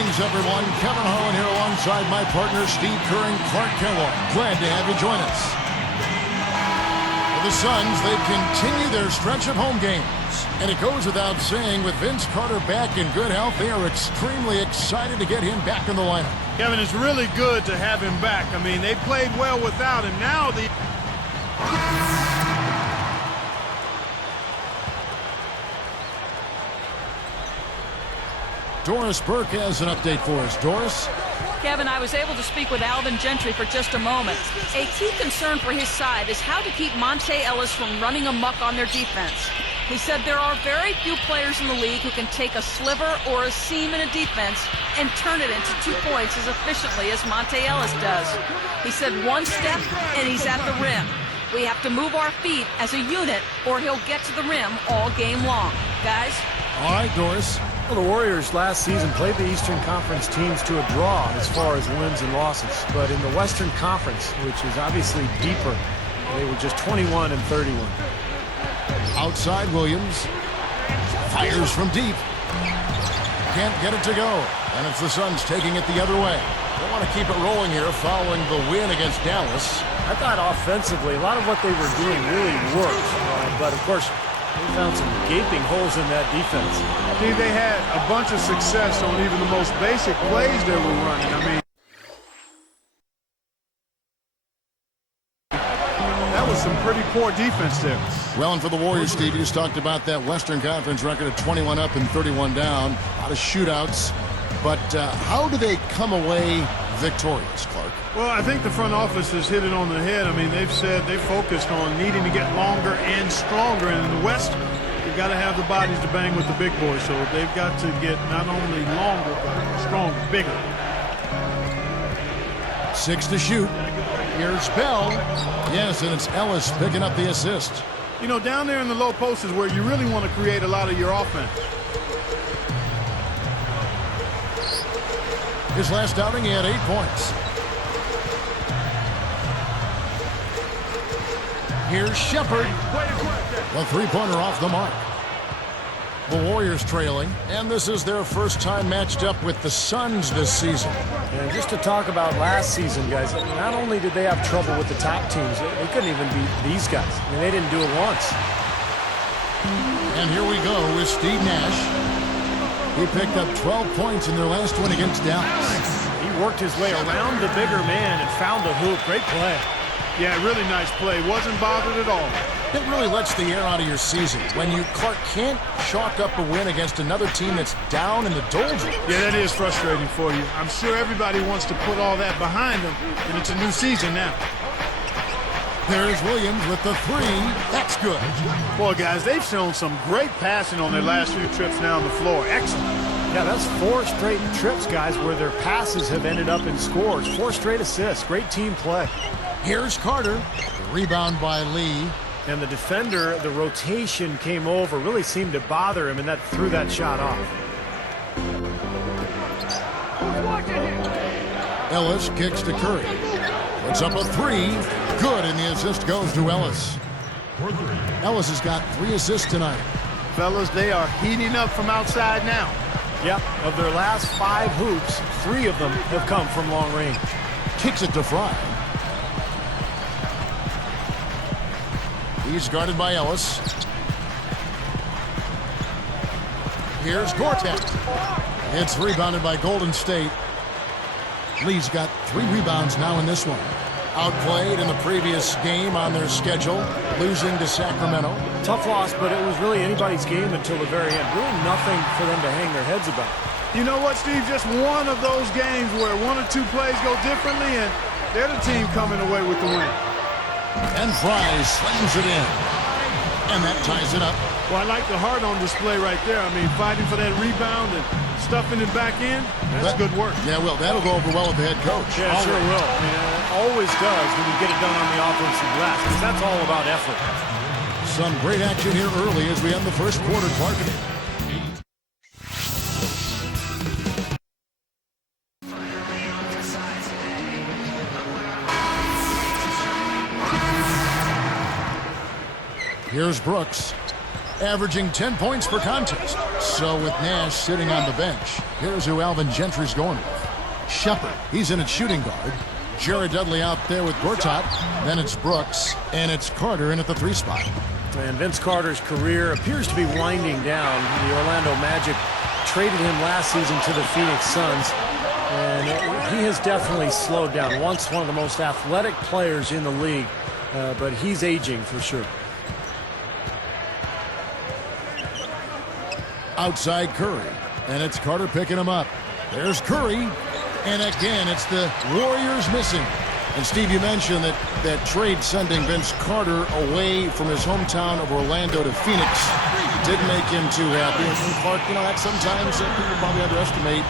Greetings, everyone. Kevin Harlan here alongside my partner, Steve Kerr and Clark Kellogg. Glad to have you join us. For the Suns, they continue their stretch of home games. And it goes without saying, with Vince Carter back in good health, they are extremely excited to get him back in the lineup. Kevin, it's really good to have him back. I mean, they played well without him. Now the... Doris Burke has an update for us. Doris? Kevin, I was able to speak with Alvin Gentry for just a moment. A key concern for his side is how to keep Monte Ellis from running amok on their defense. He said there are very few players in the league who can take a sliver or a seam in a defense and turn it into 2 points as efficiently as Monte Ellis does. He said one step and he's at the rim. We have to move our feet as a unit or he'll get to the rim all game long. Guys? All right, Doris. Well, the Warriors last season played the Eastern Conference teams to a draw as far as wins and losses. But in the Western Conference, which is obviously deeper, they were just 21 and 31. Outside Williams. Fires from deep. Can't get it to go. And it's the Suns taking it the other way. They want to keep it rolling here following the win against Dallas. I thought offensively, a lot of what they were doing really worked. But, of course, they found some gaping holes in that defense. See, they had a bunch of success on even the most basic plays they were running. I mean, that was some pretty poor defense there. Well, and for the Warriors, Steve, you just talked about that Western Conference record of 21 up and 31 down. A lot of shootouts. But how do they come away victorious, Clark? Well, I think the front office has hit it on the head. I mean, they've said they focused on needing to get longer and stronger. And in the West, you've got to have the bodies to bang with the big boys. So they've got to get not only longer, but stronger, bigger. 6 to shoot. Here's Bell. Yes, and it's Ellis picking up the assist. You know, down there in the low post is where you really want to create a lot of your offense. His last outing, he had 8 points. Here's Shepard. The three-pointer off the mark. The Warriors trailing, and this is their first time matched up with the Suns this season. And just to talk about last season, guys, not only did they have trouble with the top teams, they couldn't even beat these guys. I mean, they didn't do it once. And here we go with Steve Nash. He picked up 12 points in their last win against Dallas. He worked his way around the bigger man and found the hoop. Great play. Yeah, really nice play. Wasn't bothered at all. It really lets the air out of your season when you, Clark, can't chalk up a win against another team that's down in the doldrums. Yeah, that is frustrating for you. I'm sure everybody wants to put all that behind them, and it's a new season now. There's Williams with the three. That's good. Boy, guys, they've shown some great passing on their last few trips down the floor. Excellent. Yeah, that's 4 straight trips, guys, where their passes have ended up in scores. 4 straight assists. Great team play. Here's Carter. The rebound by Lee. And the defender, the rotation came over, really seemed to bother him, and that threw that shot off. Ellis kicks to Curry. Puts up a three. Good, and the assist goes to Ellis. Ellis has got 3 assists tonight. Fellas, they are heating up from outside now. Yep, of their last 5 hoops, 3 of them have come from long range. Kicks it to Fry. He's guarded by Ellis. Here's Gortat. It's rebounded by Golden State. Lee's got 3 rebounds now in this one. Outplayed in the previous game on their schedule, losing to Sacramento. Tough loss, but it was really anybody's game until the very end. Really nothing for them to hang their heads about. You know what, Steve? Just one of those games where 1 or 2 plays go differently, and they're the team coming away with the win. And Fry slams it in. And that ties it up. Well, I like the heart on display right there. I mean, fighting for that rebound and stuffing it back in, that's good work. Yeah, well, that'll go over well with the head coach. Yeah, it sure will. Yeah, it always does when you get it done on the offensive glass, because that's all about effort. Some great action here early as we end the first quarter, Clark. Here's Brooks, averaging 10 points per contest, so with Nash sitting on the bench. Here's who Alvin Gentry's going with. Shepard, he's in at shooting guard. Jared Dudley out there with Gortat. Then it's Brooks, and it's Carter in at the 3 spot. And Vince Carter's career appears to be winding down. The Orlando Magic traded him last season to the Phoenix Suns, and he has definitely slowed down. Once one of the most athletic players in the league, but he's aging for sure. Outside Curry, and it's Carter picking him up. There's Curry, and again it's the Warriors missing. And Steve, you mentioned that trade sending Vince Carter away from his hometown of Orlando to Phoenix didn't make him too happy. And Clark, you know, that sometimes people probably underestimate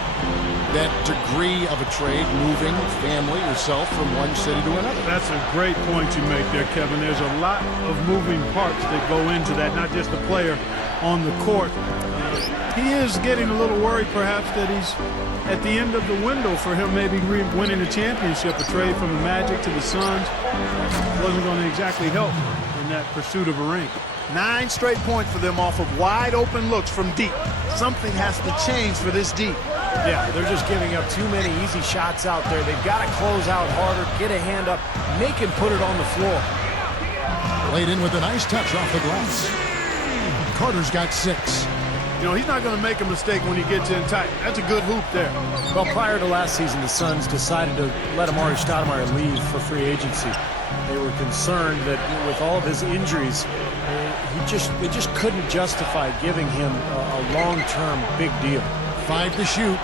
that degree of a trade, moving family, yourself from one city to another. That's a great point you make there, Kevin. There's a lot of moving parts that go into that, not just the player on the court. He is getting a little worried, perhaps, that he's at the end of the window for him maybe winning a championship. A trade from the Magic to the Suns wasn't going to exactly help in that pursuit of a ring. 9 straight points for them off of wide open looks from deep. Something has to change for this deep. Yeah, they're just giving up too many easy shots out there. They've got to close out harder, get a hand up, make him put it on the floor. Laid in with a nice touch off the glass. Carter's got 6. You know, he's not going to make a mistake when he gets in tight. That's a good hoop there. Well, prior to last season, the Suns decided to let Amari Stoudemire leave for free agency. They were concerned that with all of his injuries, they just couldn't justify giving him a long-term big deal. 5 to shoot.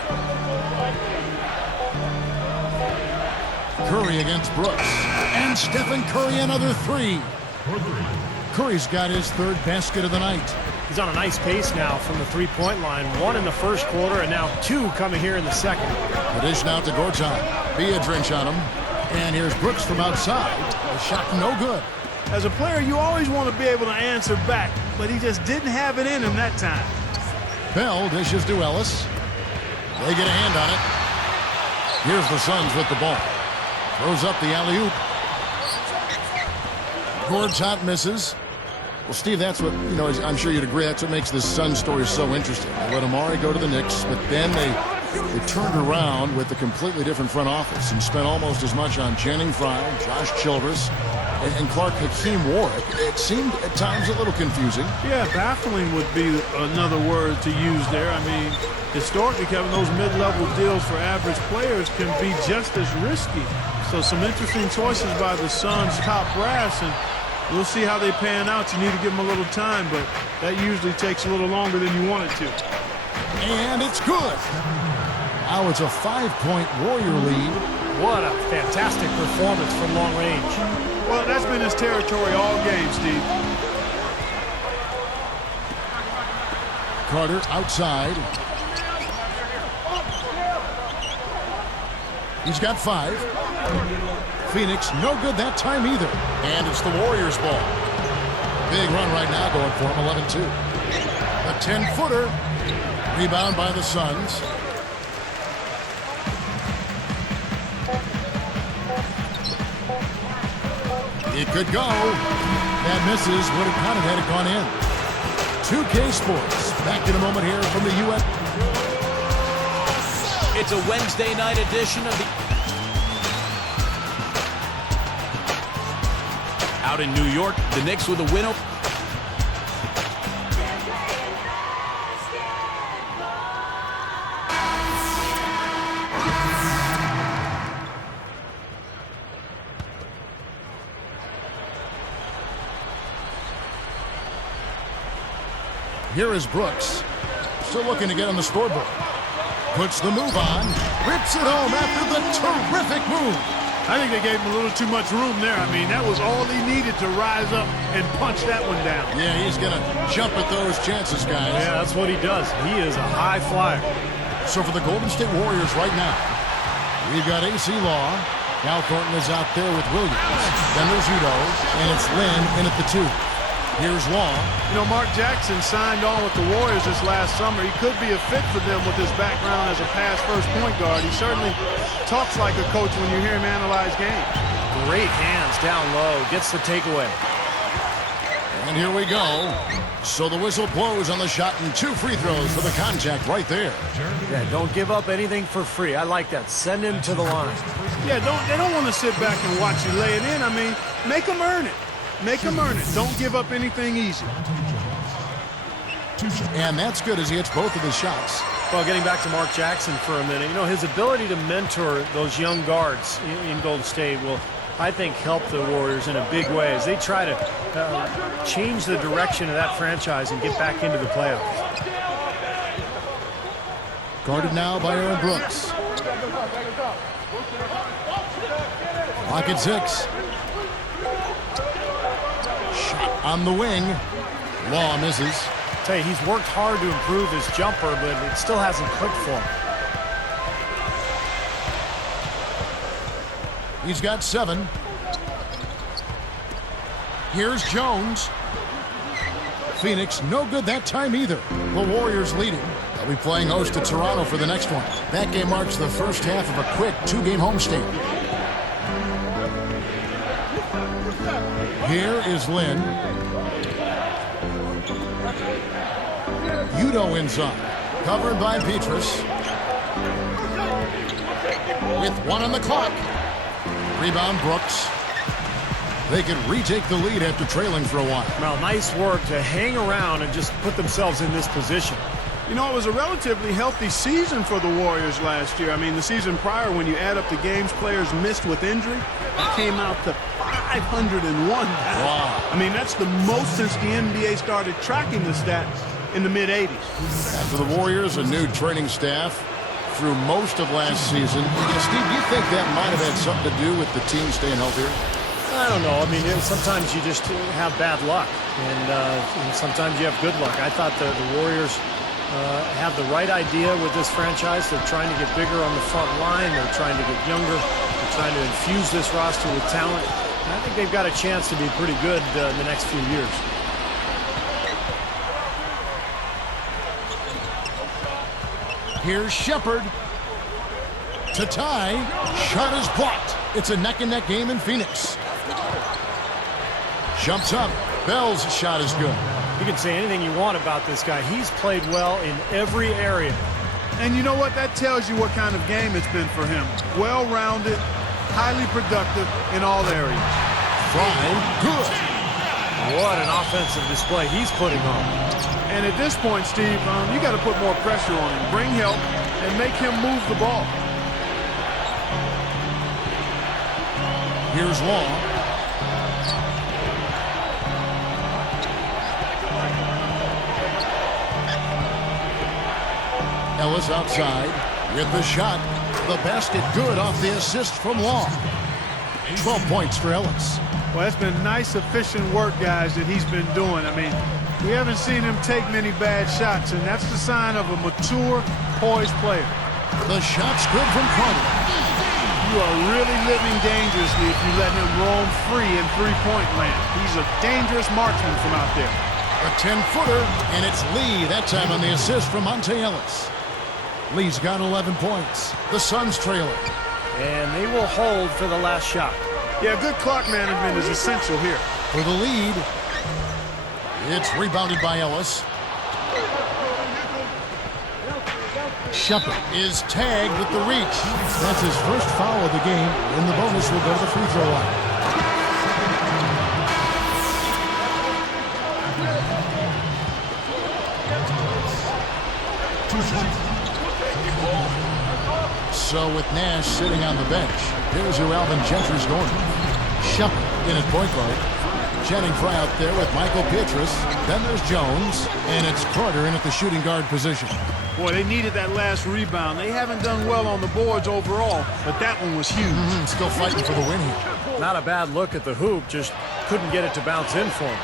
Curry against Brooks. And Stephen Curry another 3. Curry's got his 3rd basket of the night. He's on a nice pace now from the 3-point line. 1 in the first quarter and now 2 coming here in the second. The dish now to Gortat. Be a drench on him. And here's Brooks from outside. A shot no good. As a player, you always want to be able to answer back, but he just didn't have it in him that time. Bell dishes to Ellis. They get a hand on it. Here's the Suns with the ball. Throws up the alley-oop. Gortat misses. Well, Steve, that's what, you know, I'm sure you'd agree, that's what makes this Suns story so interesting. They let Amari go to the Knicks, but then they turned around with a completely different front office and spent almost as much on Channing Frye, Josh Childress, and Clark Hakeem Warwick. It seemed at times a little confusing. Yeah, baffling would be another word to use there. I mean, historically, Kevin, those mid-level deals for average players can be just as risky. So some interesting choices by the Suns' top brass, and we'll see how they pan out. You need to give them a little time, but that usually takes a little longer than you want it to. And it's good. Now it's a 5-point Warrior lead. What a fantastic performance from long range. Well, that's been his territory all game, Steve. Carter outside. He's got 5. Phoenix, no good that time either. And it's the Warriors' ball. Big run right now going for him, 11-2. A 10-footer. Rebound by the Suns. It could go. That misses. Would have counted had it gone in. 2K Sports. Back in a moment here from the U.S. It's a Wednesday night edition of the... Out in New York, the Knicks with a win. Here is Brooks. Still looking to get on the scoreboard. Puts the move on. Rips it home after the terrific move. I think they gave him a little too much room there. I mean, that was all he needed to rise up and punch that one down. Yeah, he's going to jump at those chances, guys. Yeah, that's what he does. He is a high flyer. So for the Golden State Warriors right now, we've got AC Law. Now Thornton is out there with Williams. Then there's Udo, and it's Lynn in at the 2. Here's Law. You know, Mark Jackson signed on with the Warriors this last summer. He could be a fit for them with his background as a pass-first point guard. He certainly talks like a coach when you hear him analyze games. Great hands down low. Gets the takeaway. And here we go. So the whistle blows on the shot and 2 free throws for the contact right there. Yeah, don't give up anything for free. I like that. Send him to the line. Yeah, they don't want to sit back and watch you lay it in. I mean, make them earn it. Make them earn it. Don't give up anything easy. And that's good as he hits both of his shots. Well, getting back to Mark Jackson for a minute, you know, his ability to mentor those young guards in Golden State will, I think, help the Warriors in a big way as they try to change the direction of that franchise and get back into the playoffs. Guarded now by Aaron Brooks. Clock at 6. Shot on the wing. Law misses. Tell you, he's worked hard to improve his jumper, but it still hasn't clicked for him. He's got 7. Here's Jones. Phoenix, no good that time either. The Warriors leading. They'll be playing host to Toronto for the next one. That game marks the first half of a quick 2-game homestand. Here is Lynn. Udo inside. Covered by Petrus. With 1 on the clock. Rebound Brooks. They could retake the lead after trailing for a while. Well, nice work to hang around and just put themselves in this position. You know, it was a relatively healthy season for the Warriors last year. I mean, the season prior, when you add up the games players missed with injury, came out to 501. Wow. I mean, that's the most since the NBA started tracking the stats in the mid-'80s. For the Warriors, a new training staff through most of last season. Steve, do you think that might have had something to do with the team staying healthier? I don't know. I mean, sometimes you just have bad luck, and sometimes you have good luck. I thought the Warriors have the right idea with this franchise. They're trying to get bigger on the front line. They're trying to get younger. They're trying to infuse this roster with talent. And I think they've got a chance to be pretty good in the next few years. Here's Shepard to tie. Shot is blocked. It's a neck-and-neck game in Phoenix. Jumps up. Bell's shot is good. You can say anything you want about this guy. He's played well in every area. And you know what? That tells you what kind of game it's been for him. Well-rounded, highly productive in all areas. Fry, good. What an offensive display he's putting on. And at this point, Steve, you got to put more pressure on him. Bring help and make him move the ball. Here's Law. Ellis outside with the shot. The basket good off the assist from Law. 12 points for Ellis. Well, that's been nice, efficient work, guys, that he's been doing. I mean, we haven't seen him take many bad shots, and that's the sign of a mature, poised player. The shot's good from Carter. You are really living dangerously if you let him roam free in three-point land. He's a dangerous marksman from out there. A 10-footer, and it's Lee, that time on the assist from Monte Ellis. Lee's got 11 points. The Suns trailing. And they will hold for the last shot. Yeah, good clock management is essential here. For the lead, it's rebounded by Ellis. Shepard is tagged with the reach. That's his first foul of the game, and the bonus will go to the free throw line. So with Nash sitting on the bench, here's who Alvin Gentry's going. Shepard in at point guard. Channing Frye out there with Michael Petrus. Then there's Jones, and it's Carter in at the shooting guard position. Boy, they needed that last rebound. They haven't done well on the boards overall, but that one was huge. Still fighting for the win here. Not a bad look at the hoop, just couldn't get it to bounce in for him.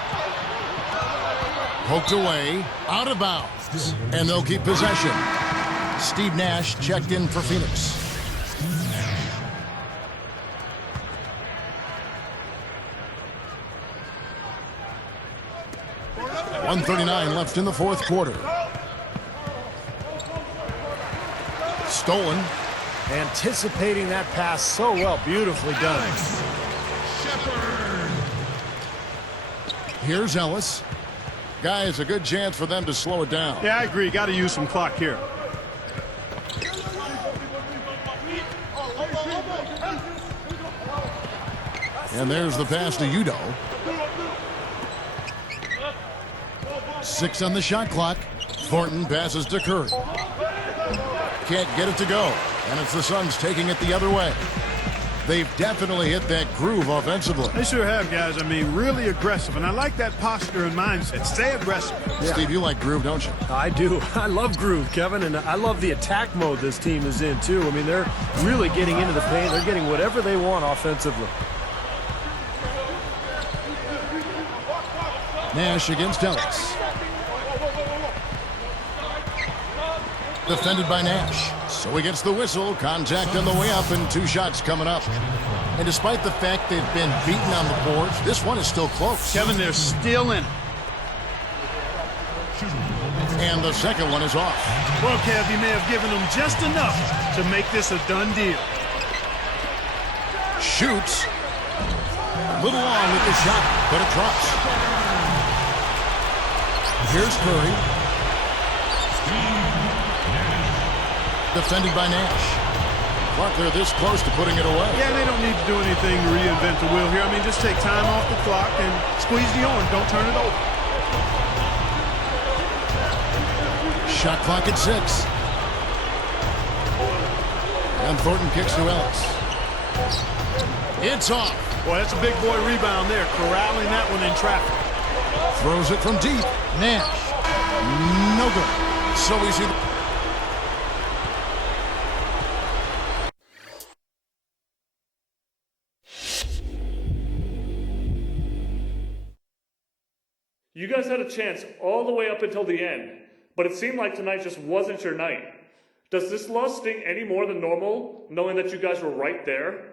Poked away, out of bounds, and they'll keep possession. Steve Nash checked in for Phoenix. .139 left in the fourth quarter. Stolen. Anticipating that pass so well. Beautifully done. Here's Ellis. Guys, a good chance for them to slow it down. Yeah, I agree. Got to use some clock here. And there's the pass to Udo. 6 on the shot clock. Thornton passes to Curry. Can't get it to go. And it's the Suns taking it the other way. They've definitely hit that groove offensively. They sure have, guys. I mean, really aggressive. And I like that posture and mindset. Stay aggressive. Yeah. Steve, you like groove, don't you? I do. I love groove, Kevin, and I love the attack mode this team is in, too. I mean, they're really getting into the paint. They're getting whatever they want offensively. Nash against Ellis. Defended by Nash. So he gets the whistle. Contact on the way up and 2 shots coming up. And despite the fact they've been beaten on the boards, this one is still close. Kevin, they're still in. And the second one is off. Well, Kev, you may have given them just enough to make this a done deal. Shoots. A little long with the shot, but it drops. Here's Curry. Defended by Nash. Clark, they're this close to putting it away. Yeah, they don't need to do anything to reinvent the wheel here. I mean, just take time off the clock and squeeze the orange. Don't turn it over. Shot clock at 6. And Thornton kicks to Ellis. It's off. Boy, that's a big boy rebound there, corralling that one in traffic. Throws it from deep. Nash. No good. So we see the... You guys had a chance all the way up until the end, but it seemed like tonight just wasn't your night. Does this loss sting any more than normal, knowing that you guys were right there?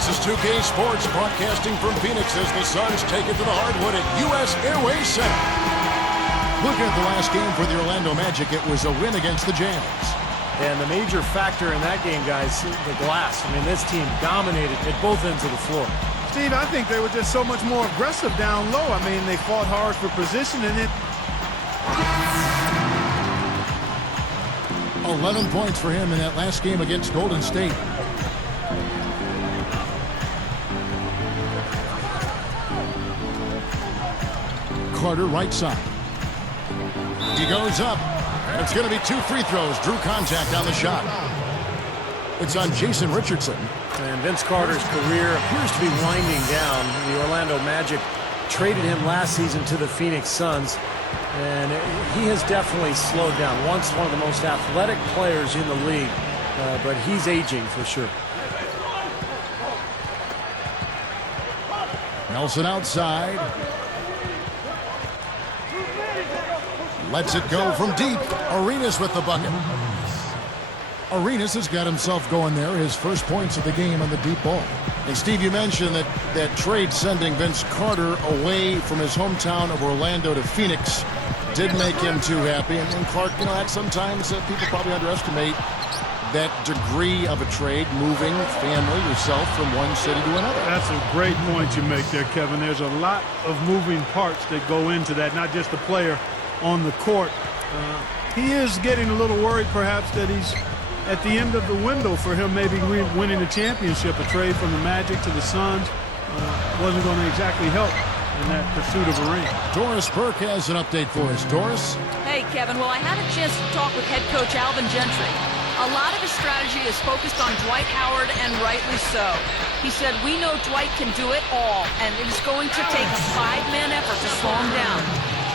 This is 2K Sports broadcasting from Phoenix as the Suns take it to the hardwood at U.S. Airways Center. Looking at the last game for the Orlando Magic, it was a win against the Jazz. And the major factor in that game, guys, the glass. I mean, this team dominated at both ends of the floor. Steve, I think they were just so much more aggressive down low. I mean, they fought hard for position, and it... 11 points for him in that last game against Golden State. Carter, right side. He goes up. And it's going to be 2 free throws. Drew contact on the shot. It's on Jason Richardson. And Vince Carter's career appears to be winding down. The Orlando Magic traded him last season to the Phoenix Suns. And he has definitely slowed down. Once one of the most athletic players in the league. But he's aging for sure. Nelson outside. Lets it go from deep. Arenas with the bucket. Arenas has got himself going there. His first points of the game on the deep ball. And Steve, you mentioned that trade sending Vince Carter away from his hometown of Orlando to Phoenix did make him too happy. And Clark, you know, that sometimes people probably underestimate that degree of a trade, moving family, yourself from one city to another. That's a great point you make there, Kevin. There's a lot of moving parts that go into that, not just the player on the court. He is getting a little worried perhaps that he's at the end of the window for him maybe winning a championship. A trade from the Magic to the Suns wasn't going to exactly help in that pursuit of a ring. Doris Burke has an update for us. Doris? Hey, Kevin. Well, I had a chance to talk with head coach Alvin Gentry. A lot of his strategy is focused on Dwight Howard, and rightly so. He said, we know Dwight can do it all, and it is going to take a 5-man effort to slow him down.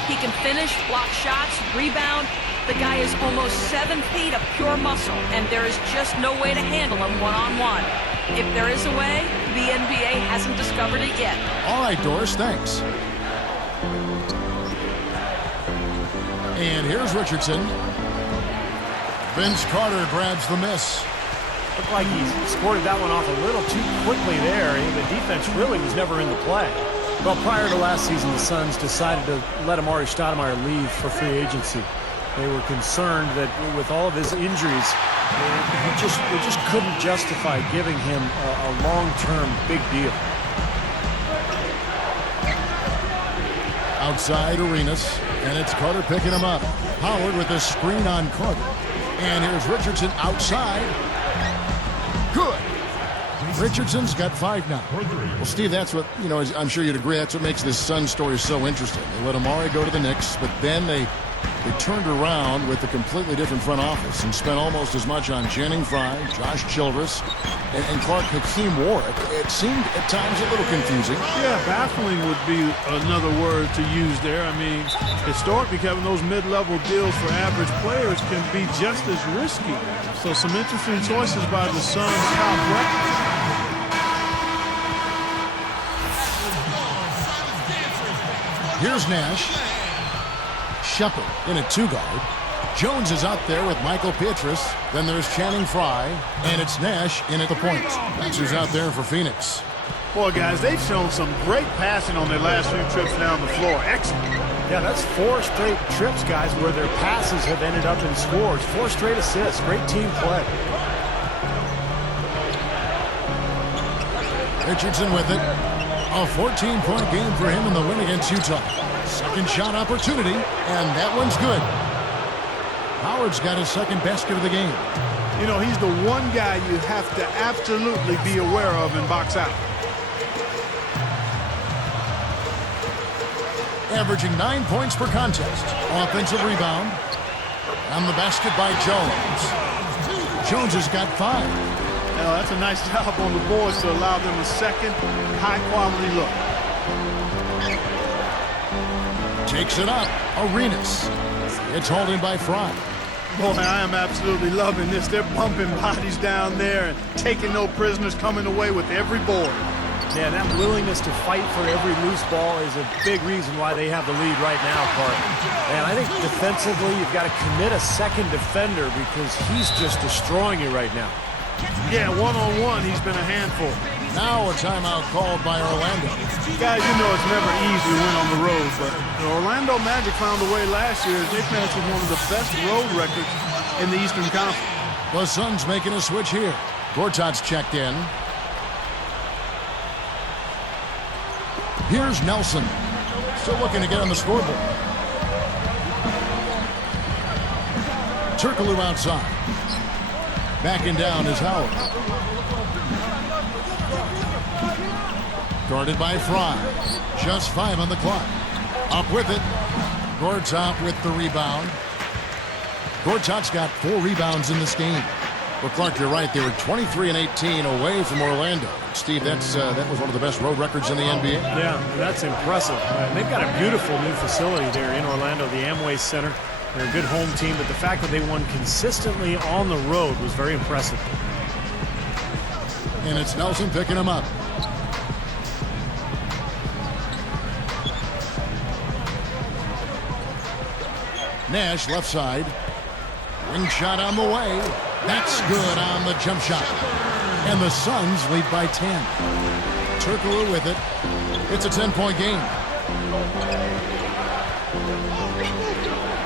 He can finish, block shots, rebound. The guy is almost 7 feet of pure muscle, and there is just no way to handle him one-on-one. If there is a way, the NBA hasn't discovered it yet. All right, Doris, thanks. And here's Richardson. Vince Carter grabs the miss. Looked like he squirted that one off a little too quickly there. The defense really was never in the play. Well, prior to last season, the Suns decided to let Amari Stoudemire leave for free agency. They were concerned that with all of his injuries, they just couldn't justify giving him a long-term big deal. Outside Arenas, and it's Carter picking him up. Howard with a screen on Carter. And here's Richardson outside. Good. Richardson's got 5 now. Well, Steve, that's what, I'm sure you'd agree, that's what makes this Sun story so interesting. They let Amari go to the Knicks, but then they turned around with a completely different front office and spent almost as much on Channing Frye, Josh Childress, and Clark Hakeem Warwick. It seemed at times a little confusing. Yeah, baffling would be another word to use there. I mean, historically, Kevin, those mid-level deals for average players can be just as risky. So some interesting choices by the Suns' top records. Here's Nash. Shepard in a 2-guard. Jones is out there with Michael Pietrus. Then there's Channing Frye, and it's Nash in at the point. That's who's out there for Phoenix. Boy, guys, they've shown some great passing on their last few trips down the floor. Excellent. Yeah, that's 4 straight trips, guys, where their passes have ended up in scores. 4 straight assists. Great team play. Richardson with it. A 14-point game for him in the win against Utah. Second shot opportunity, and that one's good. Howard's got his second basket of the game. He's the one guy you have to absolutely be aware of in box out. Averaging 9 points per contest. Offensive rebound. And the basket by Jones. Jones has got 5. That's a nice job on the boards to allow them a second high-quality look. Takes it up. Arenas. It's holding by Frye. Boy, I am absolutely loving this. They're bumping bodies down there and taking no prisoners, coming away with every board. Yeah, that willingness to fight for every loose ball is a big reason why they have the lead right now, Clark. And I think defensively, you've got to commit a second defender because he's just destroying you right now. Yeah, one-on-one, he's been a handful. Now a timeout called by Orlando. Guys, it's never easy to win on the road, but the Orlando Magic found a way last year as they finished with one of the best road records in the Eastern Conference. The Suns making a switch here. Gortat's checked in. Here's Nelson. Still looking to get on the scoreboard. Turkoglu outside. Backing down is Howard. Guarded by Frye. Just 5 on the clock. Up with it. Gortat with the rebound. Gortat's got 4 rebounds in this game. Well, Clark, you're right. They were 23 and 18 away from Orlando. Steve, that was one of the best road records in the NBA. Yeah, that's impressive. They've got a beautiful new facility there in Orlando, the Amway Center. They're a good home team, but the fact that they won consistently on the road was very impressive. And it's Nelson picking him up. Nash left side. Ring shot on the way. That's good on the jump shot. And the Suns lead by 10. Turkoglu with it. It's a 10-point game.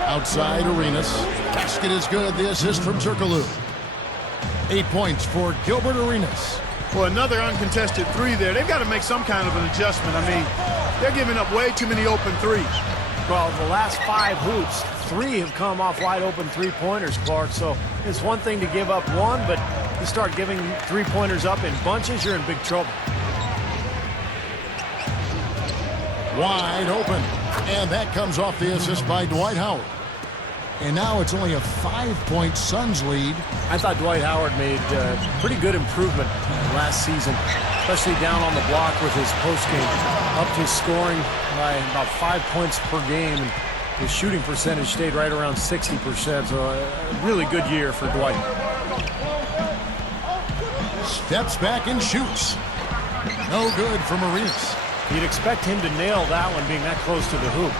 Outside Arenas. Basket is good. The assist from Turkoglu. 8 points for Gilbert Arenas. Well, another uncontested 3 there. They've got to make some kind of an adjustment. I mean, they're giving up way too many open 3s. Well, the last 5 hoops, 3 have come off wide open 3-pointers, Clark. So it's one thing to give up 1, but you start giving 3-pointers up in bunches, you're in big trouble. Wide open. And that comes off the assist by Dwight Howard. And now it's only a 5-point Suns lead. I thought Dwight Howard made pretty good improvement last season, especially down on the block with his postgame. Upped his scoring by about 5 points per game. And His shooting percentage stayed right around 60%, so a really good year for Dwight. Steps back and shoots. No good from Arenas. You'd expect him to nail that one being that close to the hoop.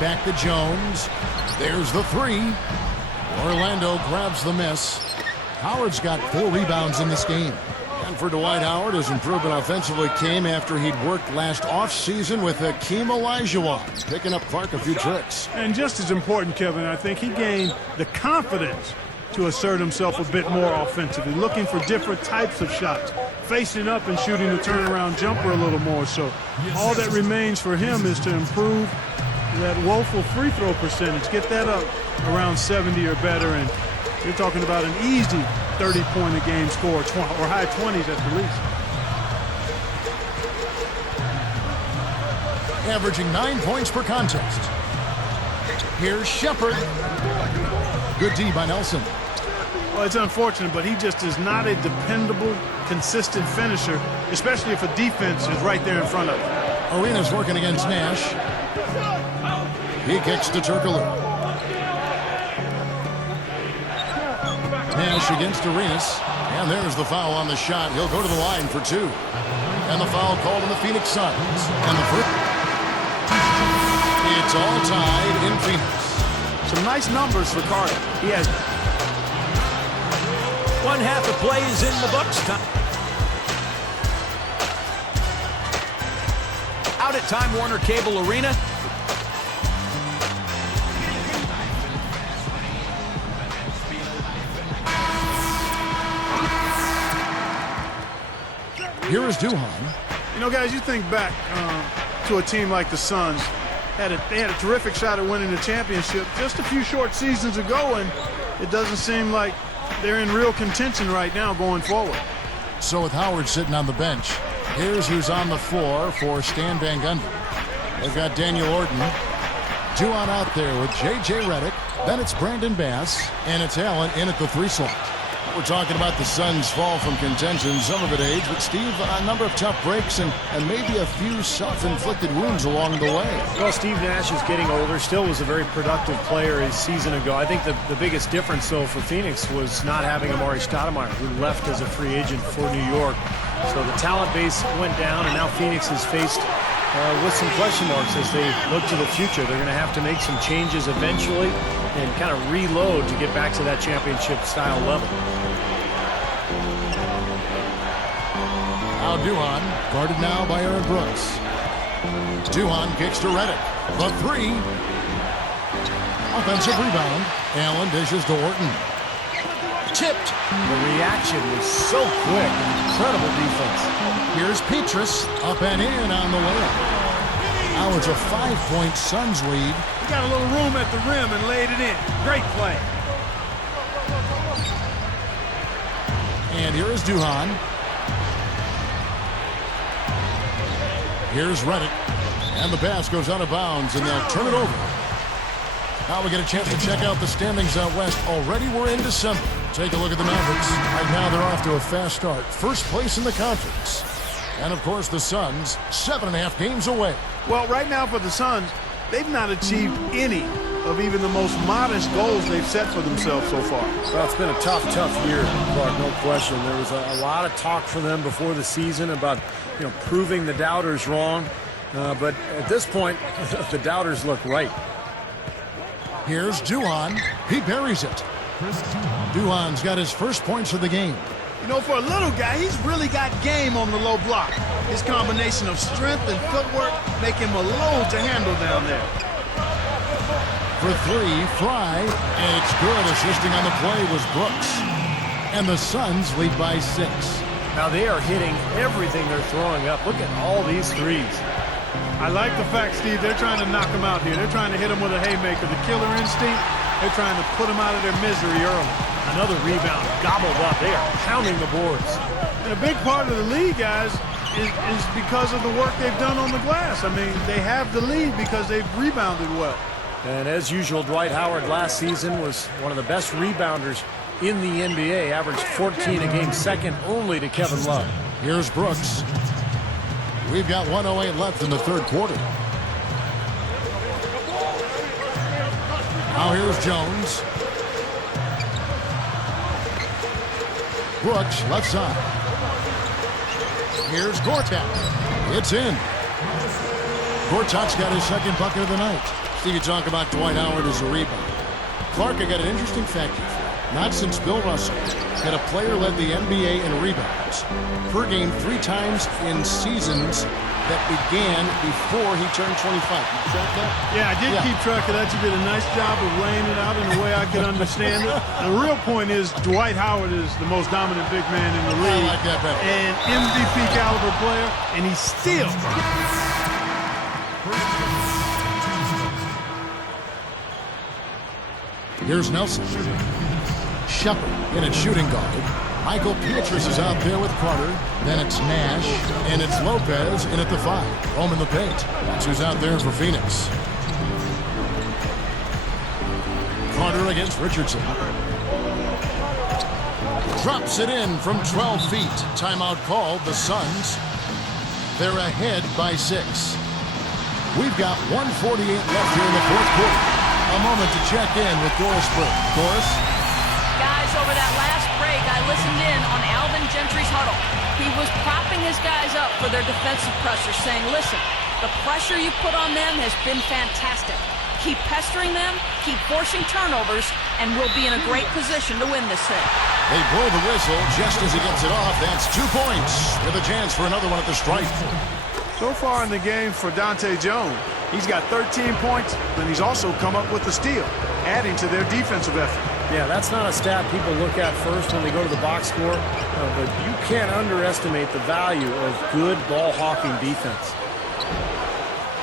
Back to Jones. There's the three. Orlando grabs the miss. Howard's got 4 rebounds in this game. And for Dwight Howard, his improvement offensively came after he'd worked last offseason with Hakeem Olajuwon, picking up Clark a few tricks. And just as important, Kevin, I think he gained the confidence to assert himself a bit more offensively, looking for different types of shots, facing up and shooting the turnaround jumper a little more. So all that remains for him is to improve that woeful free throw percentage, get that up around 70 or better, and you're talking about an easy 30-point-a-game score, or high 20s at the least. Averaging 9 points per contest. Here's Shepard. Good D by Nelson. Well, it's unfortunate, but he just is not a dependable, consistent finisher, especially if a defense is right there in front of him. Arenas working against Nash. He kicks to Turkoglu. Nash against Arenas. And there's the foul on the shot. He'll go to the line for 2. And the foul called on the Phoenix Suns. And the first. It's all tied in Phoenix. Some nice numbers for Carter. He has one half of play is in the books. Out at Time Warner Cable Arena. Here is Duhan. You know, guys, you think back to a team like the Suns. They had a terrific shot at winning the championship just a few short seasons ago, and it doesn't seem like they're in real contention right now going forward. So with Howard sitting on the bench, here's who's on the floor for Stan Van Gundy. They've got Daniel Orton. Duhan out there with J.J. Redick. Then it's Brandon Bass, and it's Allen in at the 3 slot. We're talking about the Suns' fall from contention, some of it age, but Steve, a number of tough breaks and maybe a few self-inflicted wounds along the way. Well, Steve Nash is getting older, still was a very productive player a season ago. I think the biggest difference, though, for Phoenix was not having Amari Stoudemire, who left as a free agent for New York. So the talent base went down, and now Phoenix is faced with some question marks as they look to the future. They're going to have to make some changes eventually and kind of reload to get back to that championship-style level. Now Duhan, guarded now by Aaron Brooks. Duhan kicks to Redick. The 3. Offensive rebound. Allen dishes to Orton. Tipped. The reaction was so quick. Incredible defense. Here's Petrus. Up and in on the layup. Now it's a 5-point Suns lead. He got a little room at the rim and laid it in. Great play. And here is Duhan. Here's Redick. And the pass goes out of bounds, and they'll turn it over. Now we get a chance to check out the standings out west. Already we're in December. Take a look at the Mavericks. Right now they're off to a fast start. First place in the conference. And, of course, the Suns, 7.5 games away. Well, right now for the Suns, they've not achieved any of even the most modest goals they've set for themselves so far. Well, it's been a tough year, Clark, no question. There was a lot of talk for them before the season about, proving the doubters wrong. But at this point, the doubters look right. Here's Duhan. He buries it. Duhan's got his first points of the game. You know, for a little guy, he's really got game on the low block. His combination of strength and footwork make him a load to handle down there. For 3, Fry, and it's good. Assisting on the play was Brooks. And the Suns lead by 6. Now they are hitting everything they're throwing up. Look at all these threes. I like the fact, Steve, they're trying to knock him out here. They're trying to hit him with a haymaker. The killer instinct, they're trying to put him out of their misery early. Another rebound gobbled up. They are pounding the boards. And a big part of the lead, guys, is because of the work they've done on the glass. I mean, they have the lead because they've rebounded well. And as usual, Dwight Howard last season was one of the best rebounders in the NBA, averaged 14 a game, second only to Kevin Love. Here's Brooks. We've got 1:08 left in the third quarter. Now here's Jones. Brooks, left side. Here's Gortat. It's in. Gortat's got his second bucket of the night. Steve, you talk about Dwight Howard as a rebound. Clark, I got an interesting fact here for you. Not since Bill Russell had a player led the NBA in rebounds per game 3 times in seasons that began before he turned 25. You track that? Yeah, I did keep track of that. You did a nice job of laying it out in a way I could understand it. The real point is Dwight Howard is the most dominant big man in the league. I like that better. And MVP caliber player, and he's still... Here's Nelson. Shepard in at shooting guard. Michael Pietrus is out there with Carter. Then it's Nash, and it's Lopez in at the 5. Home in the paint. That's who's out there for Phoenix. Carter against Richardson. Drops it in from 12 feet. Timeout called. The Suns. They're ahead by 6. We've got 1:48 left here in the fourth quarter. A moment to check in with Doris Burke. Doris? Guys, over that last break, I listened in on Alvin Gentry's huddle. He was propping his guys up for their defensive pressure, saying, listen, the pressure you put on them has been fantastic. Keep pestering them, keep forcing turnovers, and we'll be in a great position to win this thing. They blow the whistle just as he gets it off. That's 2 points with a chance for another one at the stripe. So far in the game for Dante Jones, he's got 13 points, and he's also come up with a steal, adding to their defensive effort. Yeah, that's not a stat people look at first when they go to the box score, but you can't underestimate the value of good ball-hawking defense.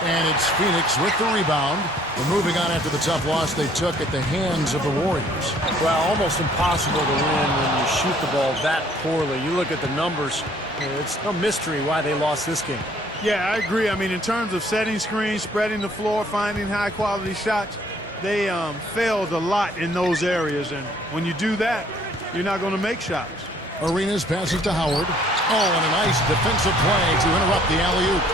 And it's Phoenix with the rebound. We're moving on after the tough loss they took at the hands of the Warriors. Well, almost impossible to win when you shoot the ball that poorly. You look at the numbers, it's no mystery why they lost this game. Yeah, I agree. I mean, in terms of setting screens, spreading the floor, finding high-quality shots, they failed a lot in those areas. And when you do that, you're not going to make shots. Arenas passes to Howard. Oh, and a nice defensive play to interrupt the alley-oop.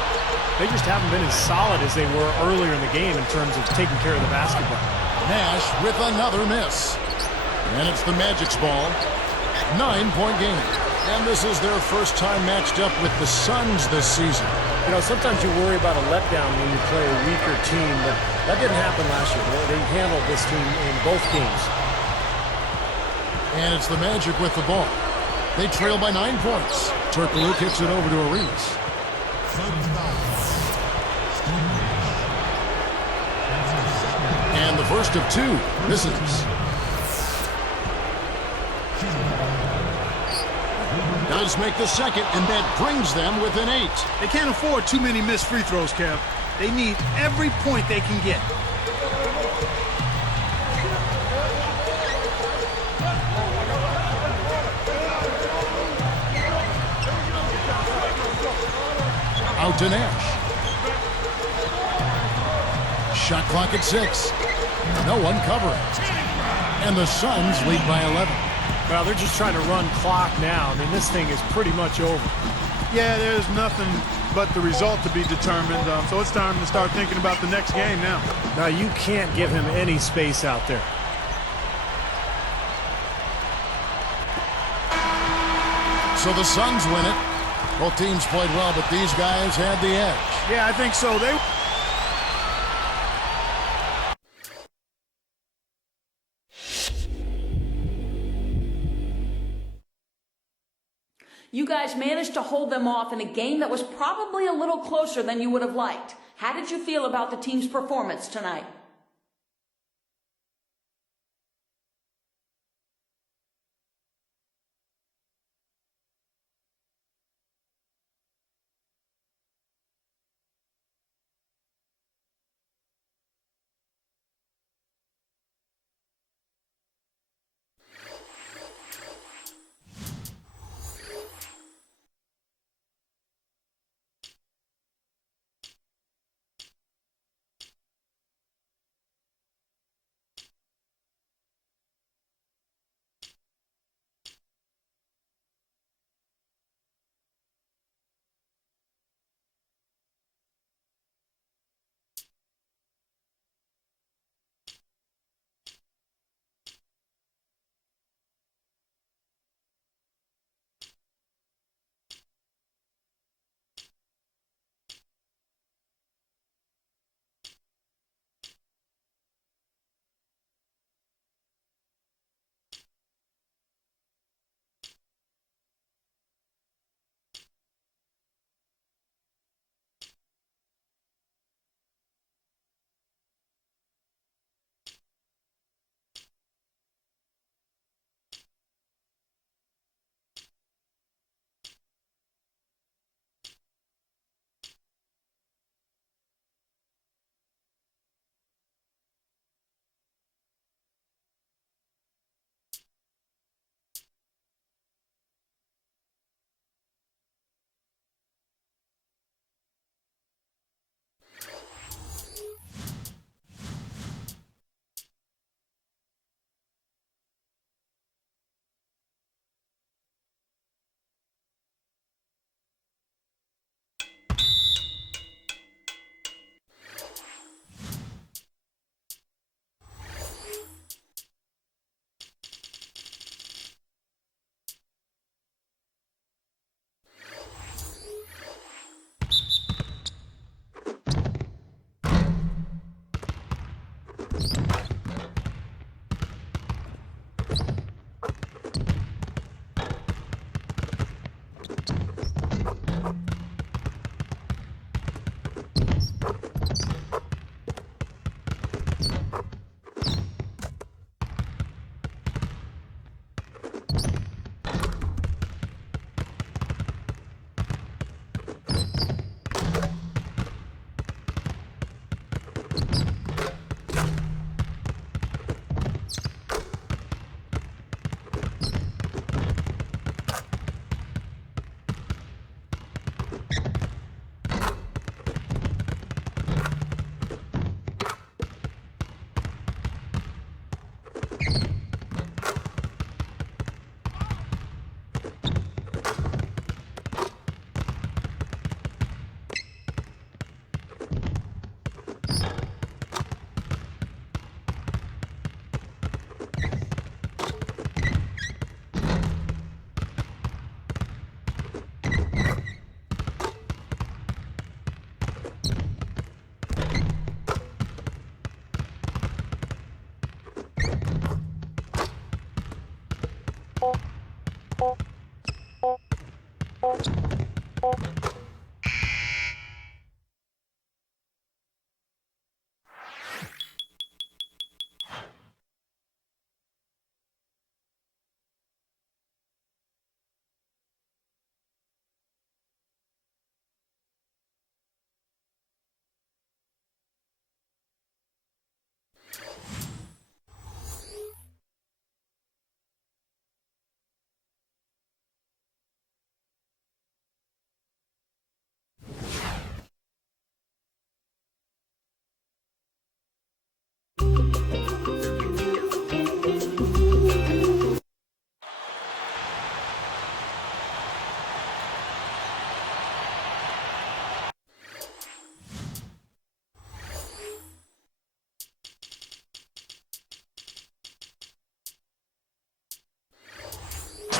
They just haven't been as solid as they were earlier in the game in terms of taking care of the basketball. Nash with another miss. And it's the Magic's ball. 9-point game. And this is their first time matched up with the Suns this season. You know, sometimes you worry about a letdown when you play a weaker team, but that didn't happen last year. They handled this team in both games. And it's the Magic with the ball. They trail by 9 points. Turkoglu kicks it over to Arenas. And the first of 2 misses. Does make the second, and that brings them within 8. They can't afford too many missed free throws, Kev. They need every point they can get. Out to Nash. Shot clock at 6. No one covering. And the Suns lead by 11. Well, they're just trying to run clock now. I mean, this thing is pretty much over. Yeah, there's nothing but the result to be determined. So it's time to start thinking about the next game now. Now, you can't give him any space out there. So the Suns win it. Both teams played well, but these guys had the edge. Yeah, I think so. You guys managed to hold them off in a game that was probably a little closer than you would have liked. How did you feel about the team's performance tonight?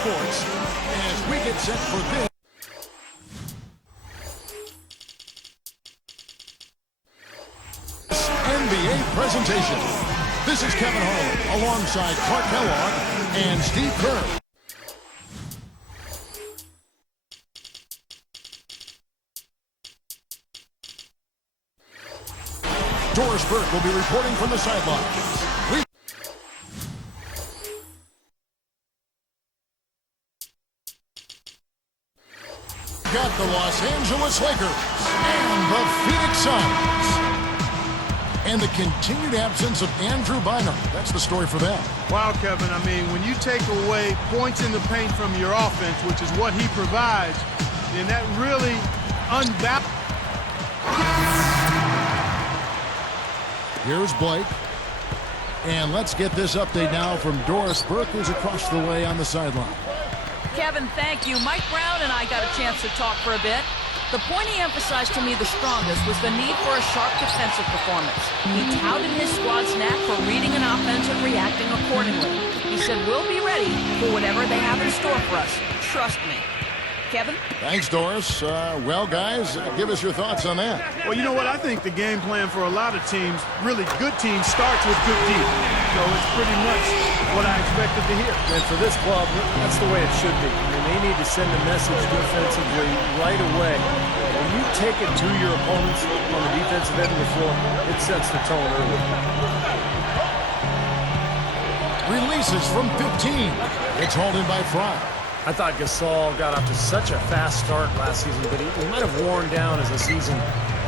Sports as we get set for this NBA presentation. This is Kevin Harlan alongside Clark Kellogg and Steve Kerr. Doris Burke will be reporting from the sidelines. Got the Los Angeles Lakers and the Phoenix Suns. And the continued absence of Andrew Bynum. That's the story for them. Wow, Kevin, I mean, when you take away points in the paint from your offense, which is what he provides, then that really unbalances. Here's Blake. And let's get this update now from Doris Burke, who's across the way on the sideline. Kevin, thank you. Mike Brown and I got a chance to talk for a bit. The point he emphasized to me the strongest was the need for a sharp defensive performance. He touted his squad's knack for reading an offense and reacting accordingly. He said, we'll be ready for whatever they have in store for us. Trust me. Kevin? Thanks, Doris. Well, guys, give us your thoughts on that. Well, you know what? I think the game plan for a lot of teams, really good teams, starts with good defense. So it's pretty much what I expected to hear. And for this club, that's the way it should be. I mean, they need to send a message defensively right away. When you take it to your opponents on the defensive end of the floor, it sets the tone early. Releases from 15. It's hauled in by Fry. I thought Gasol got off to such a fast start last season, but he might have worn down as the season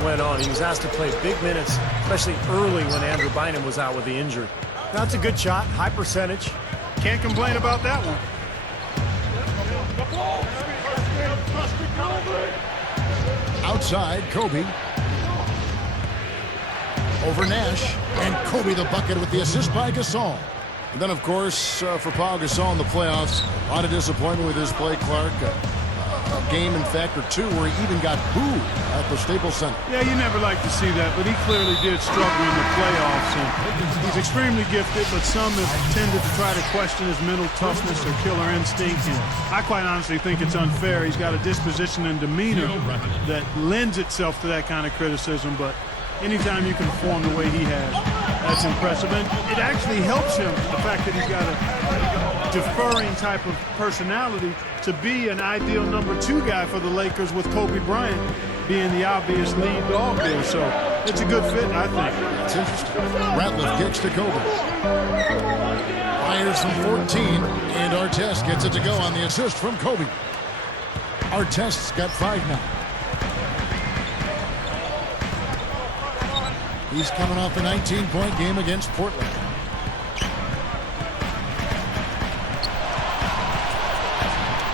went on. He was asked to play big minutes, especially early when Andrew Bynum was out with the injury. That's a good shot, high percentage. Can't complain about that one. Outside, Kobe. Over Nash. And Kobe the bucket with the assist by Gasol. And then, of course, for Pau Gasol in the playoffs, a lot of disappointment with his play, Clark. A game, in fact, or two where he even got booed at the Staples Center. Yeah, you never like to see that, but he clearly did struggle in the playoffs. And he's extremely gifted, but some have tended to try to question his mental toughness or killer instinct. And I quite honestly think it's unfair. He's got a disposition and demeanor that lends itself to that kind of criticism, but anytime you can perform the way he has, that's impressive. And it actually helps him, the fact that he's got a deferring type of personality, to be an ideal number 2 guy for the Lakers, with Kobe Bryant being the obvious lead dog there. So it's a good fit, I think. That's interesting. Ratliff kicks to Kobe. Fires from 14, and Artest gets it to go on the assist from Kobe. Artest's got 5 now. He's coming off a 19-point game against Portland.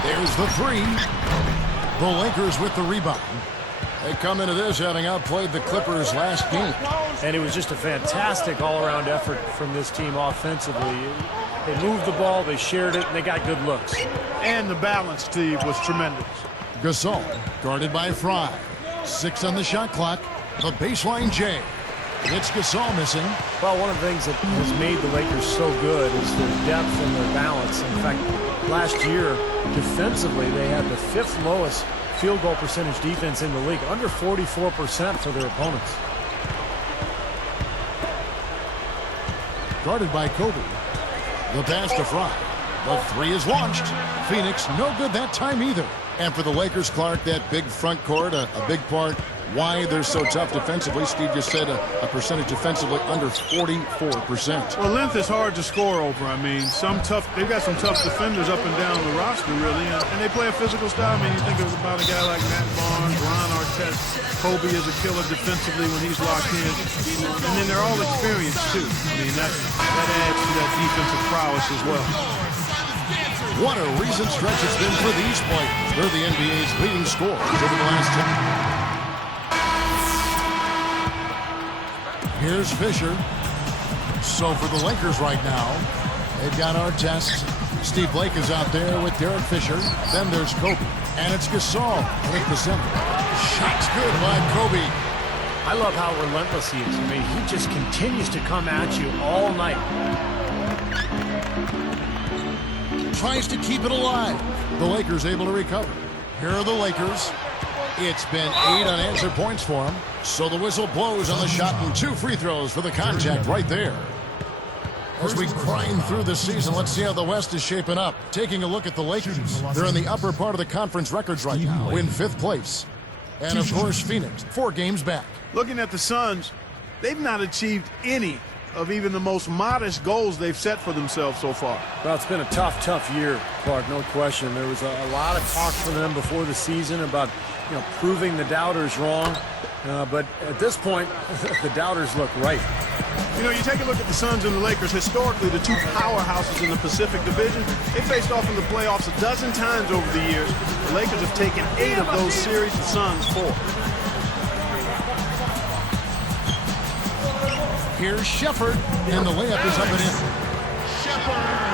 There's the 3. The Lakers with the rebound. They come into this having outplayed the Clippers last game. And it was just a fantastic all-around effort from this team offensively. They moved the ball, they shared it, and they got good looks. And the balance, Steve, was tremendous. Gasol guarded by Fry. 6 on the shot clock. The baseline J. It's Gasol missing. Well, one of the things that has made the Lakers so good is their depth and their balance. In fact, last year, defensively, they had the 5th lowest field goal percentage defense in the league, under 44% for their opponents. Guarded by Kobe. The pass to Fry. The 3 is launched. Phoenix no good that time either. And for the Lakers, Clark, that big front court, a big part why they're so tough defensively. Steve just said a percentage defensively under 44%. Well, length is hard to score over. I mean, they've got some tough defenders up and down the roster, really, and they play a physical style. I mean, you think about a guy like Matt Barnes, Ron Artest. Kobe is a killer defensively when he's locked in, and then they're all experienced too. I mean, that adds to that defensive prowess as well. What a recent stretch it's been for these players. They're the NBA's leading scorers over the last 10. Here's Fisher. So for the Lakers right now, they've got Artest. Steve Blake is out there with Derek Fisher. Then there's Kobe. And it's Gasol with the center. Shot's good by Kobe. I love how relentless he is. I mean, he just continues to come at you all night. Tries to keep it alive. The Lakers able to recover. Here are the Lakers. It's been 8 unanswered points for him. So the whistle blows on the shot and 2 free throws for the contact right there. As we grind through the season, let's see how the West is shaping up. Taking a look at the Lakers. They're in the upper part of the conference records right now, in 5th place. And of course, Phoenix, 4 games back. Looking at the Suns, they've not achieved any of even the most modest goals they've set for themselves so far. Well, it's been a tough year, Clark, no question. There was a lot of talk for them before the season about, proving the doubters wrong. But at this point, the doubters look right. You take a look at the Suns and the Lakers. Historically, the 2 powerhouses in the Pacific Division, they faced off in the playoffs a dozen times over the years. The Lakers have taken 8 of those series, the Suns 4. Here's Shepherd, and the layup is up and in. Shepherd.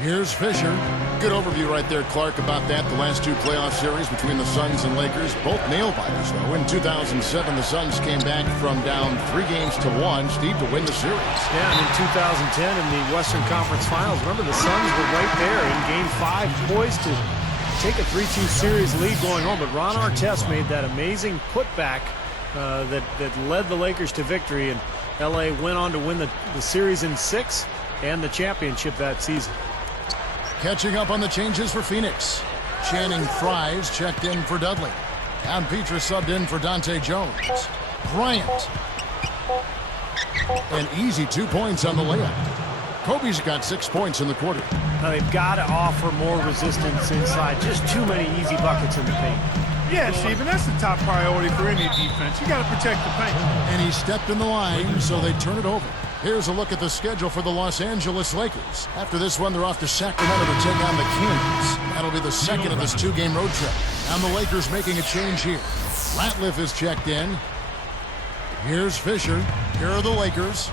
Here's Fisher. Good overview right there, Clark, about that. The last 2 playoff series between the Suns and Lakers, both nail-biters, though. In 2007, the Suns came back from down 3 games to 1, Steve, to win the series. Yeah, and in 2010 in the Western Conference Finals, remember the Suns were right there in Game 5, poised to take a 3-2 series lead going home. But Ron Artest made that amazing putback that led the Lakers to victory, and L.A. went on to win the series in 6 and the championship that season. Catching up on the changes for Phoenix. Channing Fries checked in for Dudley. And Petra subbed in for Dante Jones. Bryant. An easy 2 points on the layup. Kobe's got 6 points in the quarter. Now they've got to offer more resistance inside. Just too many easy buckets in the paint. Yeah, Steve, and that's the top priority for any defense. You got to protect the paint. And he stepped in the line, so they turn it over. Here's a look at the schedule for the Los Angeles Lakers. After this one, they're off to Sacramento to take on the Kings. That'll be the second of this 2-game road trip. And the Lakers making a change here. Ratliff is checked in. Here's Fisher. Here are the Lakers.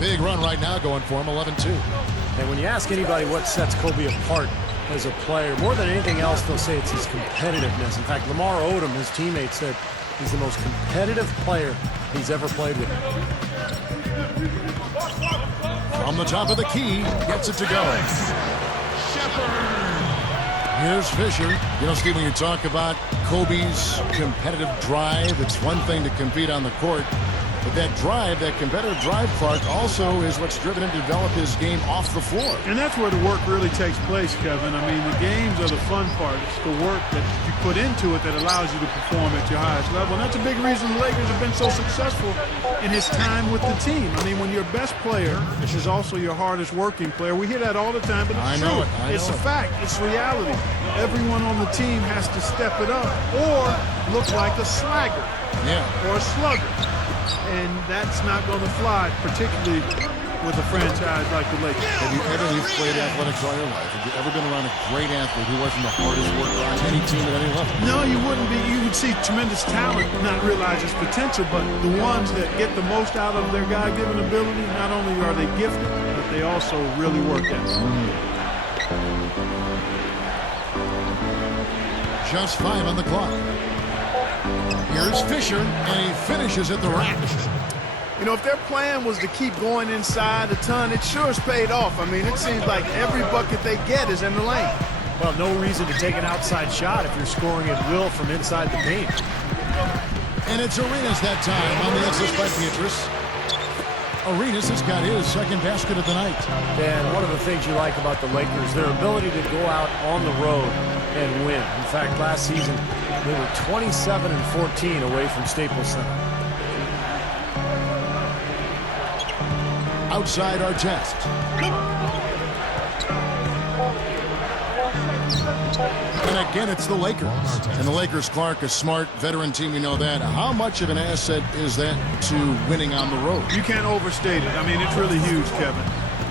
Big run right now going for him, 11-2. And when you ask anybody what sets Kobe apart as a player, more than anything else, they'll say it's his competitiveness. In fact, Lamar Odom, his teammate, said he's the most competitive player he's ever played with. From the top of the key, gets it to go. Here's Fisher. Steve, when you talk about Kobe's competitive drive, it's one thing to compete on the court, but that drive, that competitive drive, Clark, also is what's driven him to develop his game off the floor. And that's where the work really takes place, Kevin. I mean, the games are the fun part. It's the work that you put into it that allows you to perform at your highest level. And that's a big reason the Lakers have been so successful in his time with the team. I mean, when your best player is also your hardest working player, we hear that all the time, but it's true. It's a fact. It's reality. Everyone on the team has to step it up or look like a slagger or a slugger. And that's not going to fly, particularly with a franchise like the Lakers. Have you ever played athletics all your life? Have you ever been around a great athlete who wasn't the hardest worker on any team at any level? No, you wouldn't be. You would see tremendous talent, not realize its potential, but the ones that get the most out of their God-given ability, not only are they gifted, but they also really work at it. Just 5 on the clock. Here's Fisher, and he finishes at the rack. You know, if their plan was to keep going inside a ton, it sure has paid off. I mean, it seems like every bucket they get is in the lane. Well, no reason to take an outside shot if you're scoring at will from inside the paint. And it's Arenas that time on the assist by Beatrice. Arenas has got his second basket of the night. And one of the things you like about the Lakers, their ability to go out on the road and win. In fact, last season, they were 27-14 away from Staples Center. Outside our test. And again, it's the Lakers. And the Lakers, Clark, a smart veteran team, you know that. How much of an asset is that to winning on the road? You can't overstate it. I mean, it's really huge, Kevin.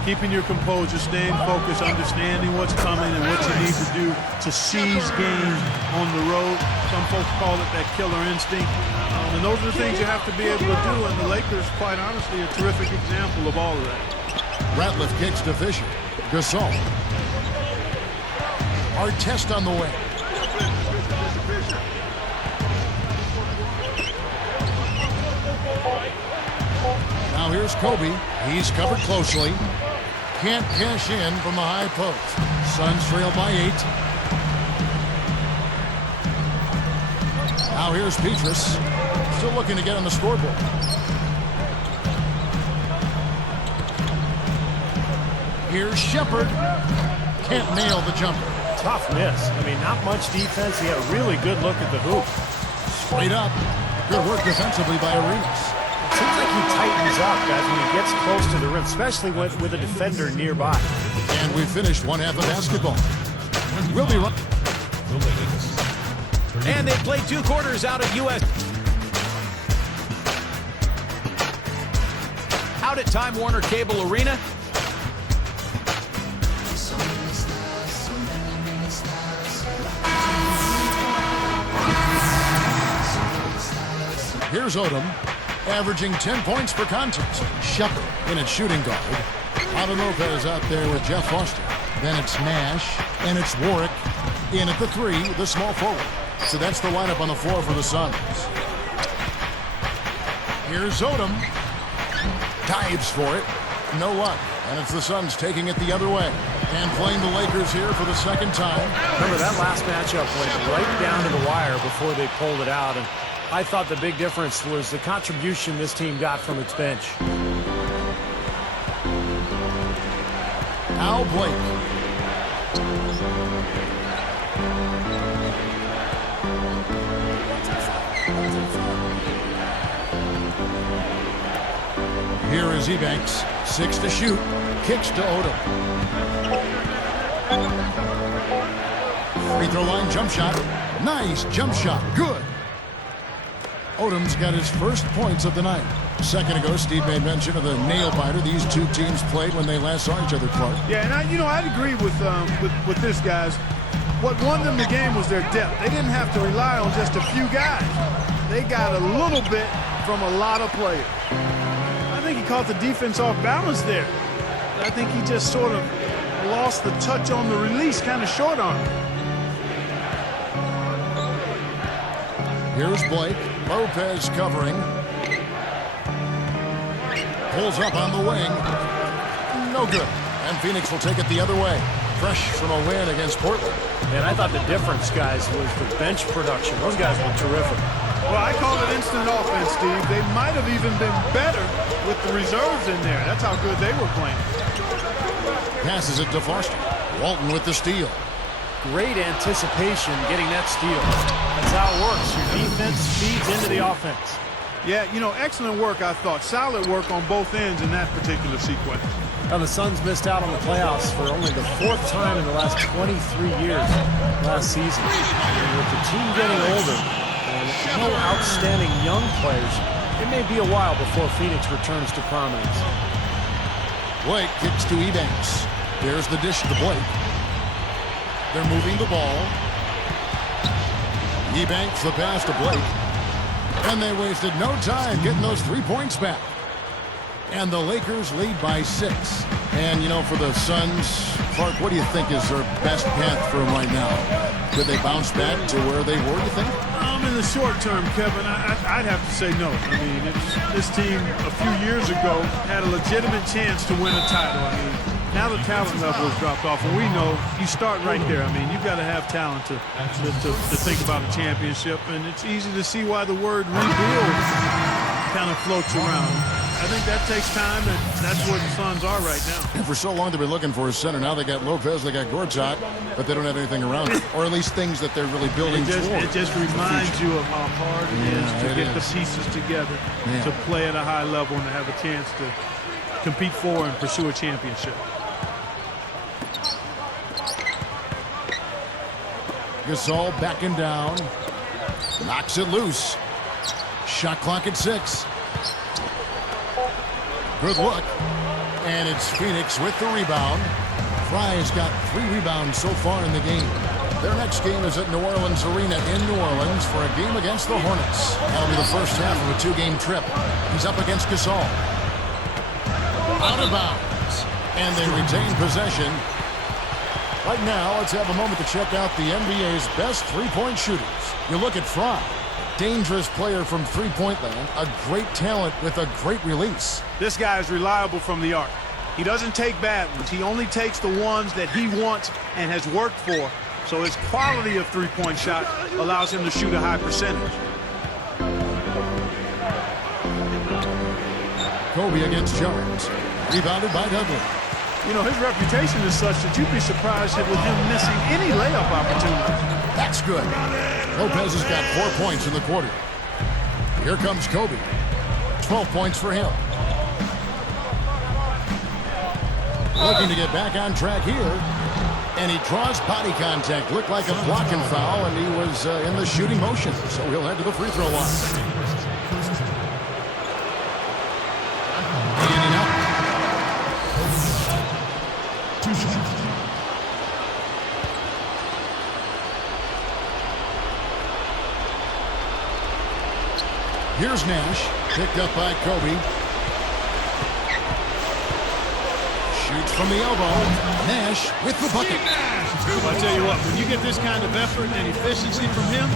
Keeping your composure, staying focused, understanding what's coming and what you need to do to seize games on the road. Some folks call it that killer instinct. And those are the things you have to be able to do. And the Lakers, quite honestly, a terrific example of all of that. Ratliff kicks to Fisher. Gasol. Our test on the way. Now here's Kobe. He's covered closely. Can't cash in from the high post. Suns trail by 8. Now here's Petrus. Still looking to get on the scoreboard. Here's Shepard. Can't nail the jumper. Tough miss. I mean, not much defense. He had a really good look at the hoop. Straight up. Good work defensively by Arenas. It seems like he tightens up, guys, when he gets close to the rim, especially with a defender nearby. And we finished one half of basketball. We'll be right. And they play 2 quarters out at US. Out at Time Warner Cable Arena. Here's Odom, averaging 10 points per contest. Shepard in at shooting guard. Alvin Lopez out there with Jeff Foster. Then it's Nash, and it's Warwick in at the 3, the small forward. So that's the lineup on the floor for the Suns. Here's Odom. Dives for it. No luck. And it's the Suns taking it the other way. And playing the Lakers here for the second time. Remember, that last matchup went right down to the wire before they pulled it out. And I thought the big difference was the contribution this team got from its bench. Al Blake. Here is Ebanks. 6 to shoot. Kicks to Odom. Free throw line jump shot. Nice jump shot. Good. Odom's got his first points of the night. A second ago, Steve made mention of the nail-biter these two teams played when they last saw each other, Clark. Yeah, and I'd agree with this, guys. What won them the game was their depth. They didn't have to rely on just a few guys. They got a little bit from a lot of players. I think he caught the defense off balance there. I think he just sort of lost the touch on the release, kind of short on him. Here's Blake. Lopez covering. Pulls up on the wing. No good. And Phoenix will take it the other way. Fresh from a win against Portland. And I thought the difference, guys, was the bench production. Those guys were terrific. Well, I call it instant offense, Steve. They might have even been better with the reserves in there. That's how good they were playing. Passes it to Foster. Walton with the steal. Great anticipation getting that steal. That's how it works. Your defense feeds into the offense. Yeah, excellent work, I thought. Solid work on both ends in that particular sequence. Now, the Suns missed out on the playoffs for only the 4th time in the last 23 years last season. And with the team getting older and no outstanding young players, it may be a while before Phoenix returns to prominence. Blake kicks to Ebanks. There's the dish to Blake. They're moving the ball. Ebanks the pass to Blake. And they wasted no time getting those 3 points back. And the Lakers lead by 6. And, you know, for the Suns, Clark, what do you think is their best path for them right now? Could they bounce back to where they were, you think? In the short term, Kevin, I'd have to say no. I mean, this team a few years ago had a legitimate chance to win a title. I mean, now the talent level has dropped off, and we know you start right there. I mean, you've got to have talent to think about a championship, and it's easy to see why the word rebuild kind of floats around. I think that takes time, and that's where the Suns are right now. And for so long they've been looking for a center. Now they got Lopez, they got Gortat, but they don't have anything around it, or at least things that they're really building toward. It just reminds you of how hard it is to get the pieces together, to play at a high level, and to have a chance to compete for and pursue a championship. Gasol backing down, knocks it loose. Shot clock at 6. Good look. And it's Phoenix with the rebound. Fry's got 3 rebounds so far in the game. Their next game is at New Orleans Arena in New Orleans for a game against the Hornets. That'll be the first half of a 2-game trip. He's up against Gasol. Out of bounds. And they retain possession. Right now, let's have a moment to check out the NBA's best 3-point shooters. You look at Fry. Dangerous player from three-point land, a great talent with a great release. This guy is reliable from the arc. He doesn't take bad ones. He only takes the ones that he wants and has worked for. So his quality of three-point shot allows him to shoot a high percentage. Kobe against Jones. Rebounded by Dudley. You know, his reputation is such that you'd be surprised with him missing any layup opportunities. That's good. Lopez has got 4 points in the quarter. Here comes Kobe. 12 points for him. Looking to get back on track here. And he draws body contact. Looked like a blocking foul, and he was in the shooting motion. So he'll head to the free throw line. Getting up. 2 shots. Here's Nash, picked up by Kobe. Shoots from the elbow. Nash with the bucket. Well, I tell you what, when you get this kind of effort and efficiency from him,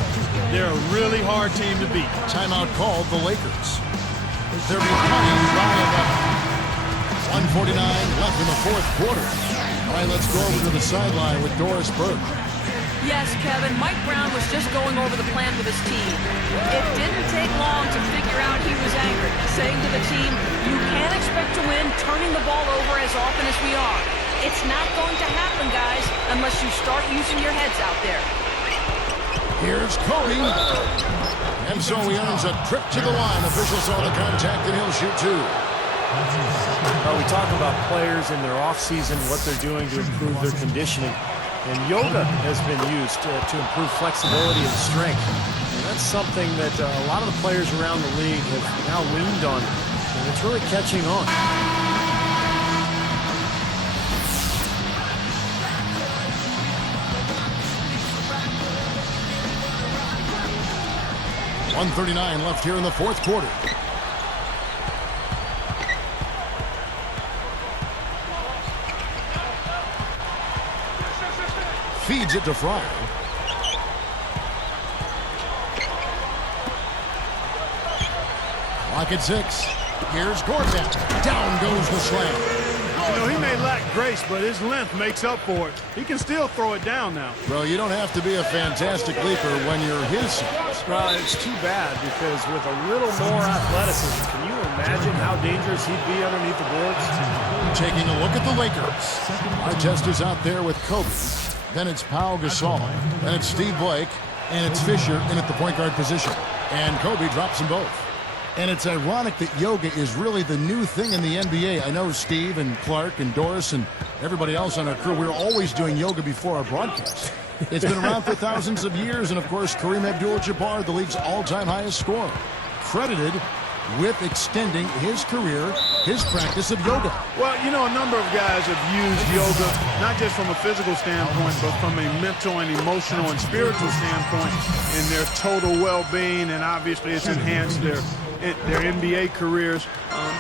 they're a really hard team to beat. Timeout called the Lakers. They're behind by 11. 1:49 left in the fourth quarter. All right, let's go over to the sideline with Doris Burke. Yes, Kevin, Mike Brown was just going over the plan with his team. It didn't take long to figure out he was angry, saying to the team, you can't expect to win turning the ball over as often as we are. It's not going to happen, guys, unless you start using your heads out there. Here's Kobe. And so he earns a trip to the line. Officials saw the contact, and he'll shoot 2. We talk about players in their offseason, what they're doing to improve their conditioning. And yoga has been used to improve flexibility and strength. And that's something that a lot of the players around the league have now leaned on. And it's really catching on. 1:39 left here in the fourth quarter. Feeds it to Fry. Clock at 6. Here's Gortat. Down goes the slam. You know, he may lack grace, but his length makes up for it. He can still throw it down now. Well, you don't have to be a fantastic leaper when you're his size. Well, it's too bad because with a little more athleticism, can you imagine how dangerous he'd be underneath the boards? Taking a look at the Lakers. Our test is out there with Kobe. Then it's Pau Gasol. Then it's Steve Blake. And it's Fisher in at the point guard position. And Kobe drops them both. And it's ironic that yoga is really the new thing in the NBA. I know Steve and Clark and Doris and everybody else on our crew, we're always doing yoga before our broadcast. It's been around for thousands of years. And, of course, Kareem Abdul-Jabbar, the league's all-time highest scorer, credited with extending his career his practice of yoga. Well, you know, a number of guys have used yoga, not just from a physical standpoint, but from a mental and emotional and spiritual standpoint in their total well-being, and obviously it's enhanced their NBA careers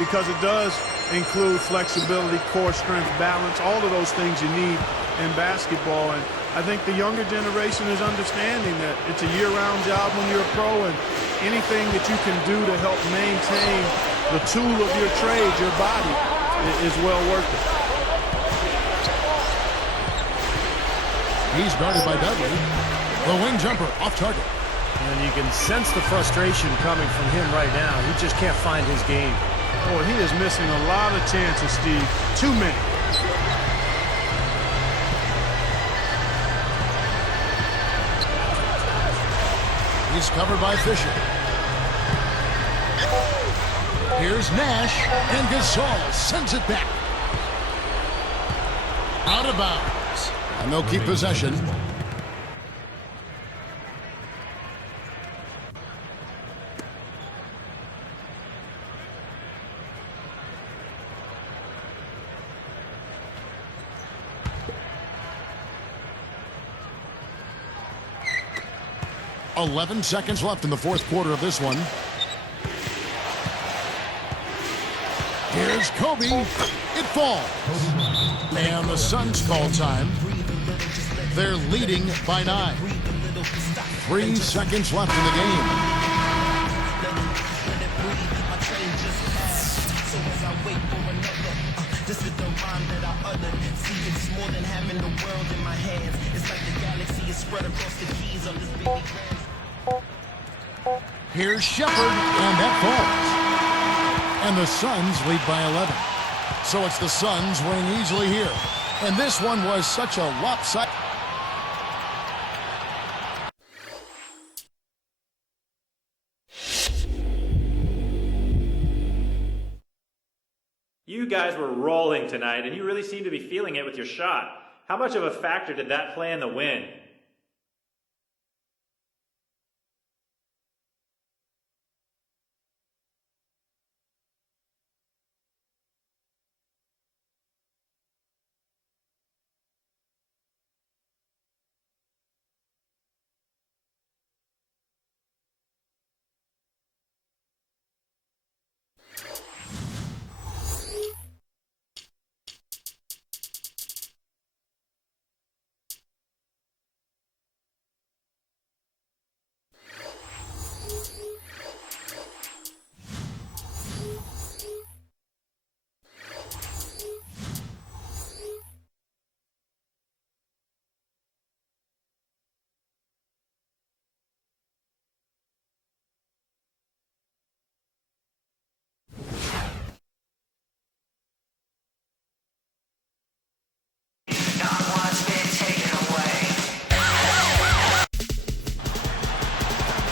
because it does include flexibility, core strength, balance, all of those things you need in basketball. And I think the younger generation is understanding that it's a year-round job when you're a pro, and anything that you can do to help maintain the tool of your trade, your body, is well worth it. He's guarded by Dudley. The wing jumper off target. And you can sense the frustration coming from him right now. He just can't find his game. Boy, he is missing a lot of chances, Steve. Too many. He's covered by Fisher. Here's Nash, and Gasol sends it back. Out of bounds. And they'll keep possession. .11 seconds left in the fourth quarter of this one. Here's Kobe. It falls. And the Suns call time. They're leading by 9. 3 seconds left in the game. This is the rhyme that I uttered. See, it's more than having the world in my hands. It's like the galaxy is spread across the keys on this baby grand. Here's Shepard, and that falls. And the Suns lead by 11. So it's the Suns winning easily here. And this one was such a lopsided. You guys were rolling tonight, and you really seem to be feeling it with your shot. How much of a factor did that play in the win?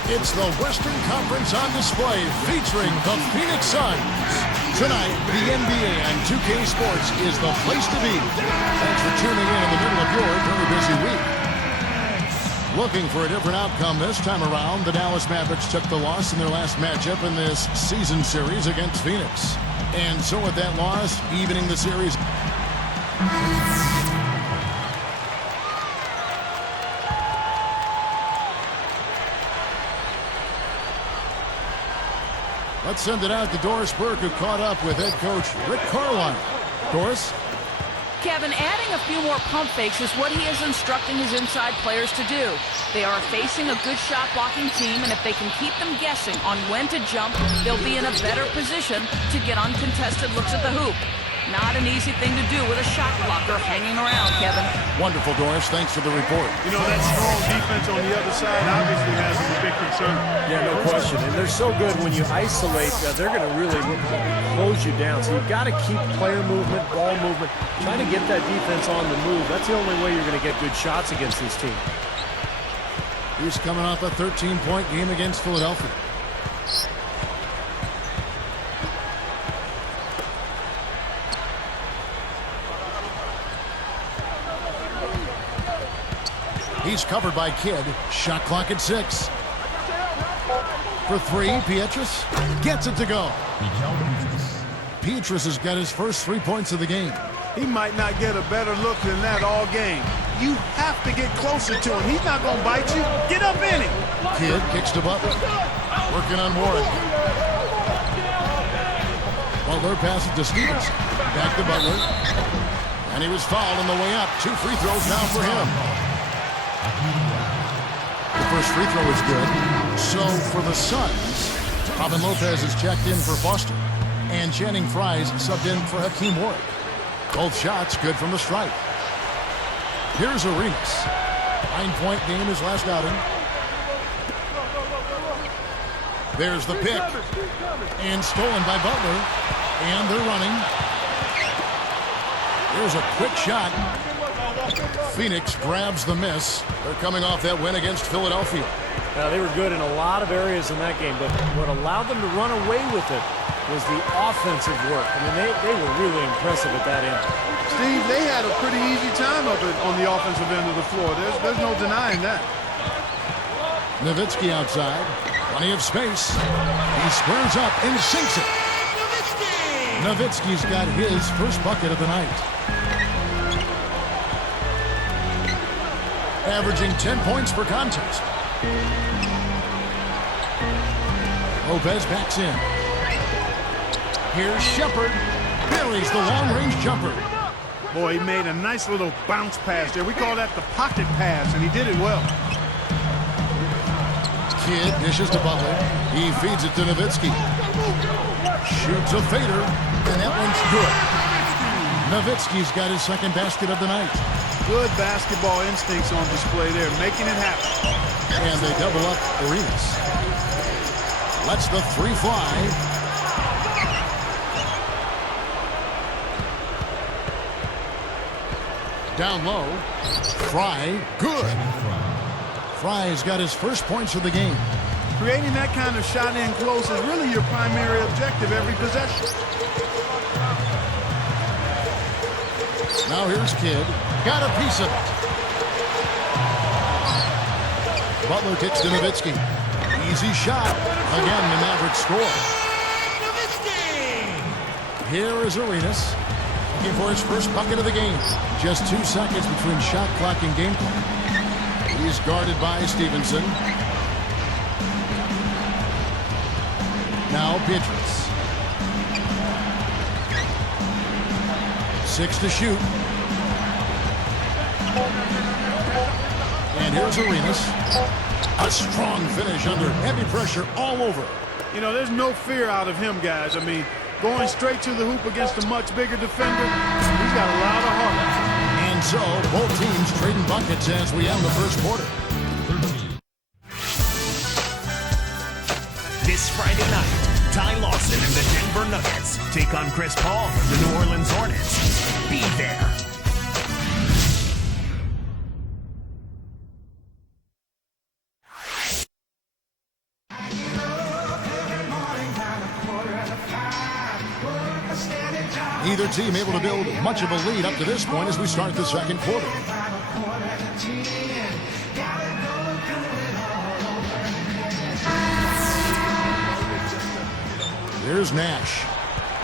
It's the Western Conference on display featuring the Phoenix Suns. Tonight, the NBA and 2K Sports is the place to be. Thanks for tuning in the middle of your very busy week. Looking for a different outcome this time around, the Dallas Mavericks took the loss in their last matchup in this season series against Phoenix. And so with that loss, evening the series. Let's send it out to Doris Burke, who caught up with head coach Rick Carlisle. Doris? Kevin, adding a few more pump fakes is what he is instructing his inside players to do. They are facing a good shot blocking team, and if they can keep them guessing on when to jump, they'll be in a better position to get uncontested looks at the hoop. Not an easy thing to do with a shot blocker hanging around, Kevin. Wonderful, Doris. Thanks for the report. You know, that strong defense on the other side obviously has a big concern. Yeah, no question. And they're so good when you isolate, they're going to really close you down. So you've got to keep player movement, ball movement, trying to get that defense on the move. That's the only way you're going to get good shots against this team. He's coming off a 13-point game against Philadelphia. He's covered by Kidd. Shot clock at 6. For 3, Pietrus gets it to go. Petrus has got his first 3 points of the game. He might not get a better look than that all game. You have to get closer to him. He's not going to bite you. Get up in him. Kidd kicks to Butler. Working on Warwick. Butler passes to Stevenson. Back to Butler. And he was fouled on the way up. 2 free throws now for him. The first free throw is good. So for the Suns, Robin Lopez is checked in for Foster. And Channing Frye's subbed in for Hakeem Warwick. Both shots good from the stripe. Here's Arenas. 9-point game his last outing. There's the pick. And stolen by Butler. And they're running. Here's a quick shot. Phoenix grabs the miss. They're coming off that win against Philadelphia. They were good in a lot of areas in that game, but what allowed them to run away with it was the offensive work. I mean, they were really impressive at that end. Steve, they had a pretty easy time of it on the offensive end of the floor. There's no denying that. Nowitzki outside. Plenty of space. He squares up and sinks it. Nowitzki's got his first bucket of the night. Averaging 10 points per contest. Lopez backs in. Here's Shepard. Buries the long-range jumper. Boy, he made a nice little bounce pass there. We call that the pocket pass, and he did it well. Kidd dishes to Butler. He feeds it to Nowitzki. Shoots a fader, and that one's good. Nowitzki's got his second basket of the night. Good basketball instincts on display there, making it happen. And they double up Arenas. Lets the 3 fly. Down low. Frye, good. Frye's got his first points of the game. Creating that kind of shot in close is really your primary objective every possession. Now here's Kidd. Got a piece of it. Butler kicks to Nowitzki. Easy shot. Again, the Mavericks score. Here is Arenas. Looking for his first bucket of the game. Just 2 seconds between shot clock and game clock. He's guarded by Stevenson. Now Petrus. 6 to shoot. And here's Arenas. A strong finish under heavy pressure all over. You know, there's no fear out of him, guys. I mean, going straight to the hoop against a much bigger defender, he's got a lot of heart. And so, both teams trading buckets as we end the first quarter. This Friday night, Ty Lawson and the Denver Nuggets take on Chris Paul and the New Orleans Hornets. Be there. Neither team able to build much of a lead up to this point as we start the second quarter. Here's Nash.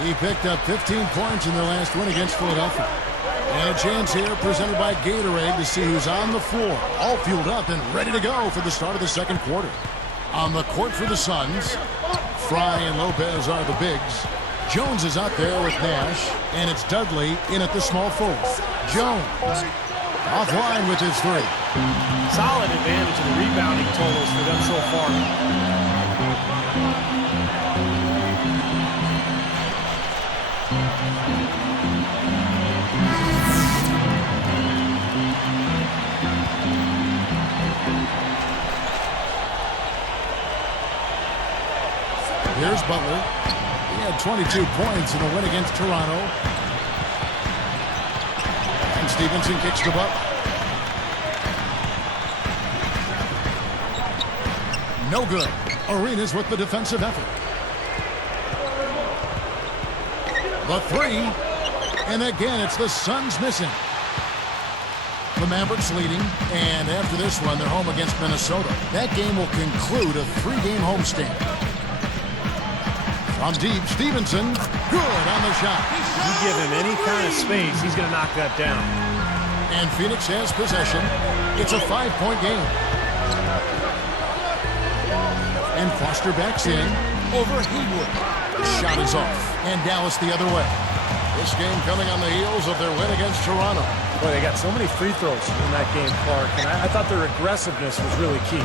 He picked up 15 points in their last win against Philadelphia. And a chance here presented by Gatorade to see who's on the floor, all fueled up and ready to go for the start of the second quarter. On the court for the Suns, Frye and Lopez are the bigs. Jones is out there with Nash, and it's Dudley in at the small forward. Jones offline with his 3. Solid advantage in the rebounding totals for them so far. Here's Butler. He had 22 points in the win against Toronto. And Stevenson kicks to Butler. No good. Arenas with the defensive effort. The 3. And again, it's the Suns missing. The Mavericks leading, and after this one, they're home against Minnesota. That game will conclude a 3-game homestand. From deep, Stevenson, good on the shot. You give him any kind of space, he's going to knock that down. And Phoenix has possession. It's a 5-point game. And Foster backs in over Haywood. The shot is off. And Dallas the other way. This game coming on the heels of their win against Toronto. Boy, they got so many free throws in that game, Clark. And I thought their aggressiveness was really key.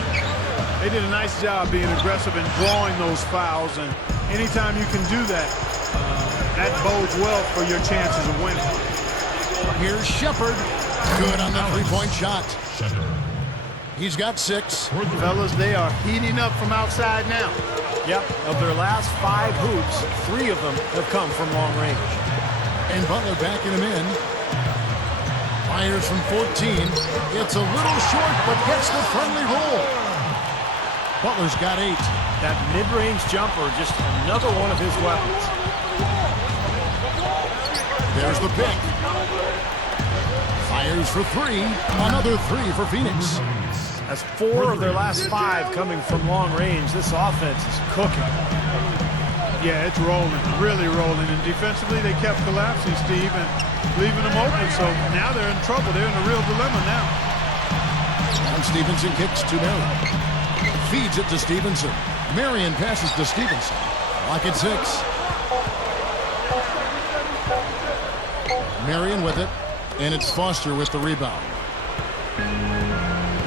They did a nice job being aggressive and drawing those fouls. And anytime you can do that, that bodes well for your chances of winning. Here's Shepard. Good on the three-point shot. He's got 6. Fellas, they are heating up from outside now. Yep, of their last 5 hoops, 3 of them have come from long range. And Butler backing him in. Fires from 14. It's a little short, but gets the friendly roll. Butler's got 8. That mid-range jumper, just another one of his weapons. There's the pick. Fires for 3. Another 3 for Phoenix. That's 4 of their last 5 coming from long range. This offense is cooking. Yeah, it's rolling, really rolling. And defensively, they kept collapsing, Steve, and leaving them open. So now they're in trouble. They're in a real dilemma now. And Stevenson kicks to Marion. Feeds it to Stevenson. Marion passes to Stevenson. Lock at 6. Marion with it. And it's Foster with the rebound.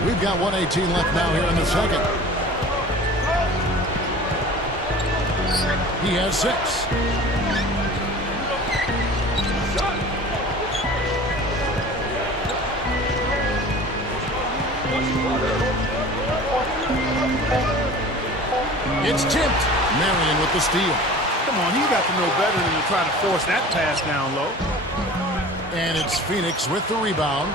We've got 1:18 left now here in the second. He has 6. It's tipped. Marion with the steal. Come on, he's got to know better than to try to force that pass down low. And it's Phoenix with the rebound.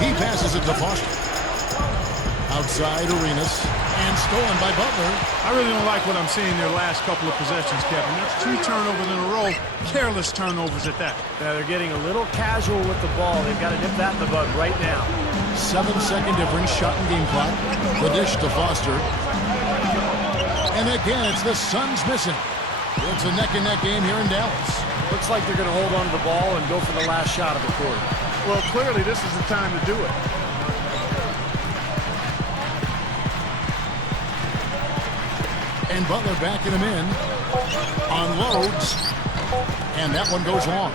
He passes it to Foster. Outside Arenas. And stolen by Butler. I really don't like what I'm seeing their last couple of possessions, Kevin. That's 2 turnovers in a row. Careless turnovers at that. Yeah, they're getting a little casual with the ball. They've got to nip that in the bud right now. 7-second difference, shot and game clock. The dish to Foster. And again, it's the Suns missing. It's a neck-and-neck game here in Dallas. Looks like they're going to hold on to the ball and go for the last shot of the quarter. Well, clearly this is the time to do it. And Butler backing him in. Unloads. And that one goes long.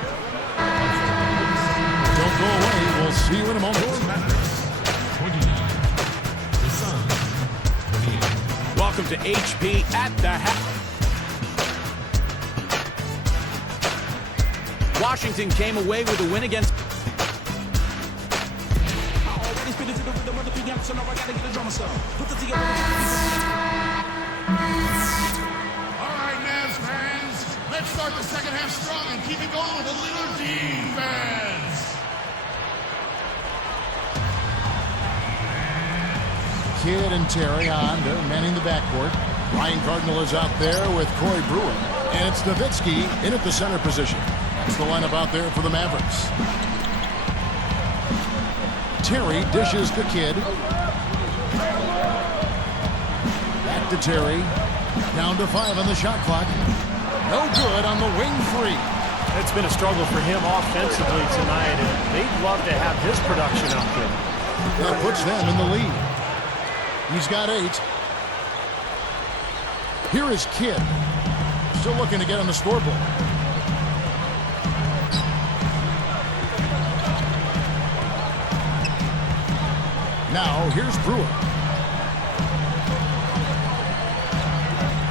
Don't go away. We'll see you in a moment. Welcome to HP at the half. Washington came away with a win against. All right, Mavs fans, let's start the second half strong and keep it going with a little defense. Kidd and Terry on. They're manning the backcourt. Ryan Cardinal is out there with Corey Brewer. And it's Nowitzki in at the center position. That's the lineup out there for the Mavericks. Terry dishes the Kidd. Back to Terry. Down to 5 on the shot clock. No good on the wing 3. It's been a struggle for him offensively tonight, and they'd love to have his production out there. That puts them in the lead. He's got 8. Here is Kidd. Still looking to get on the scoreboard. Now, here's Brewer.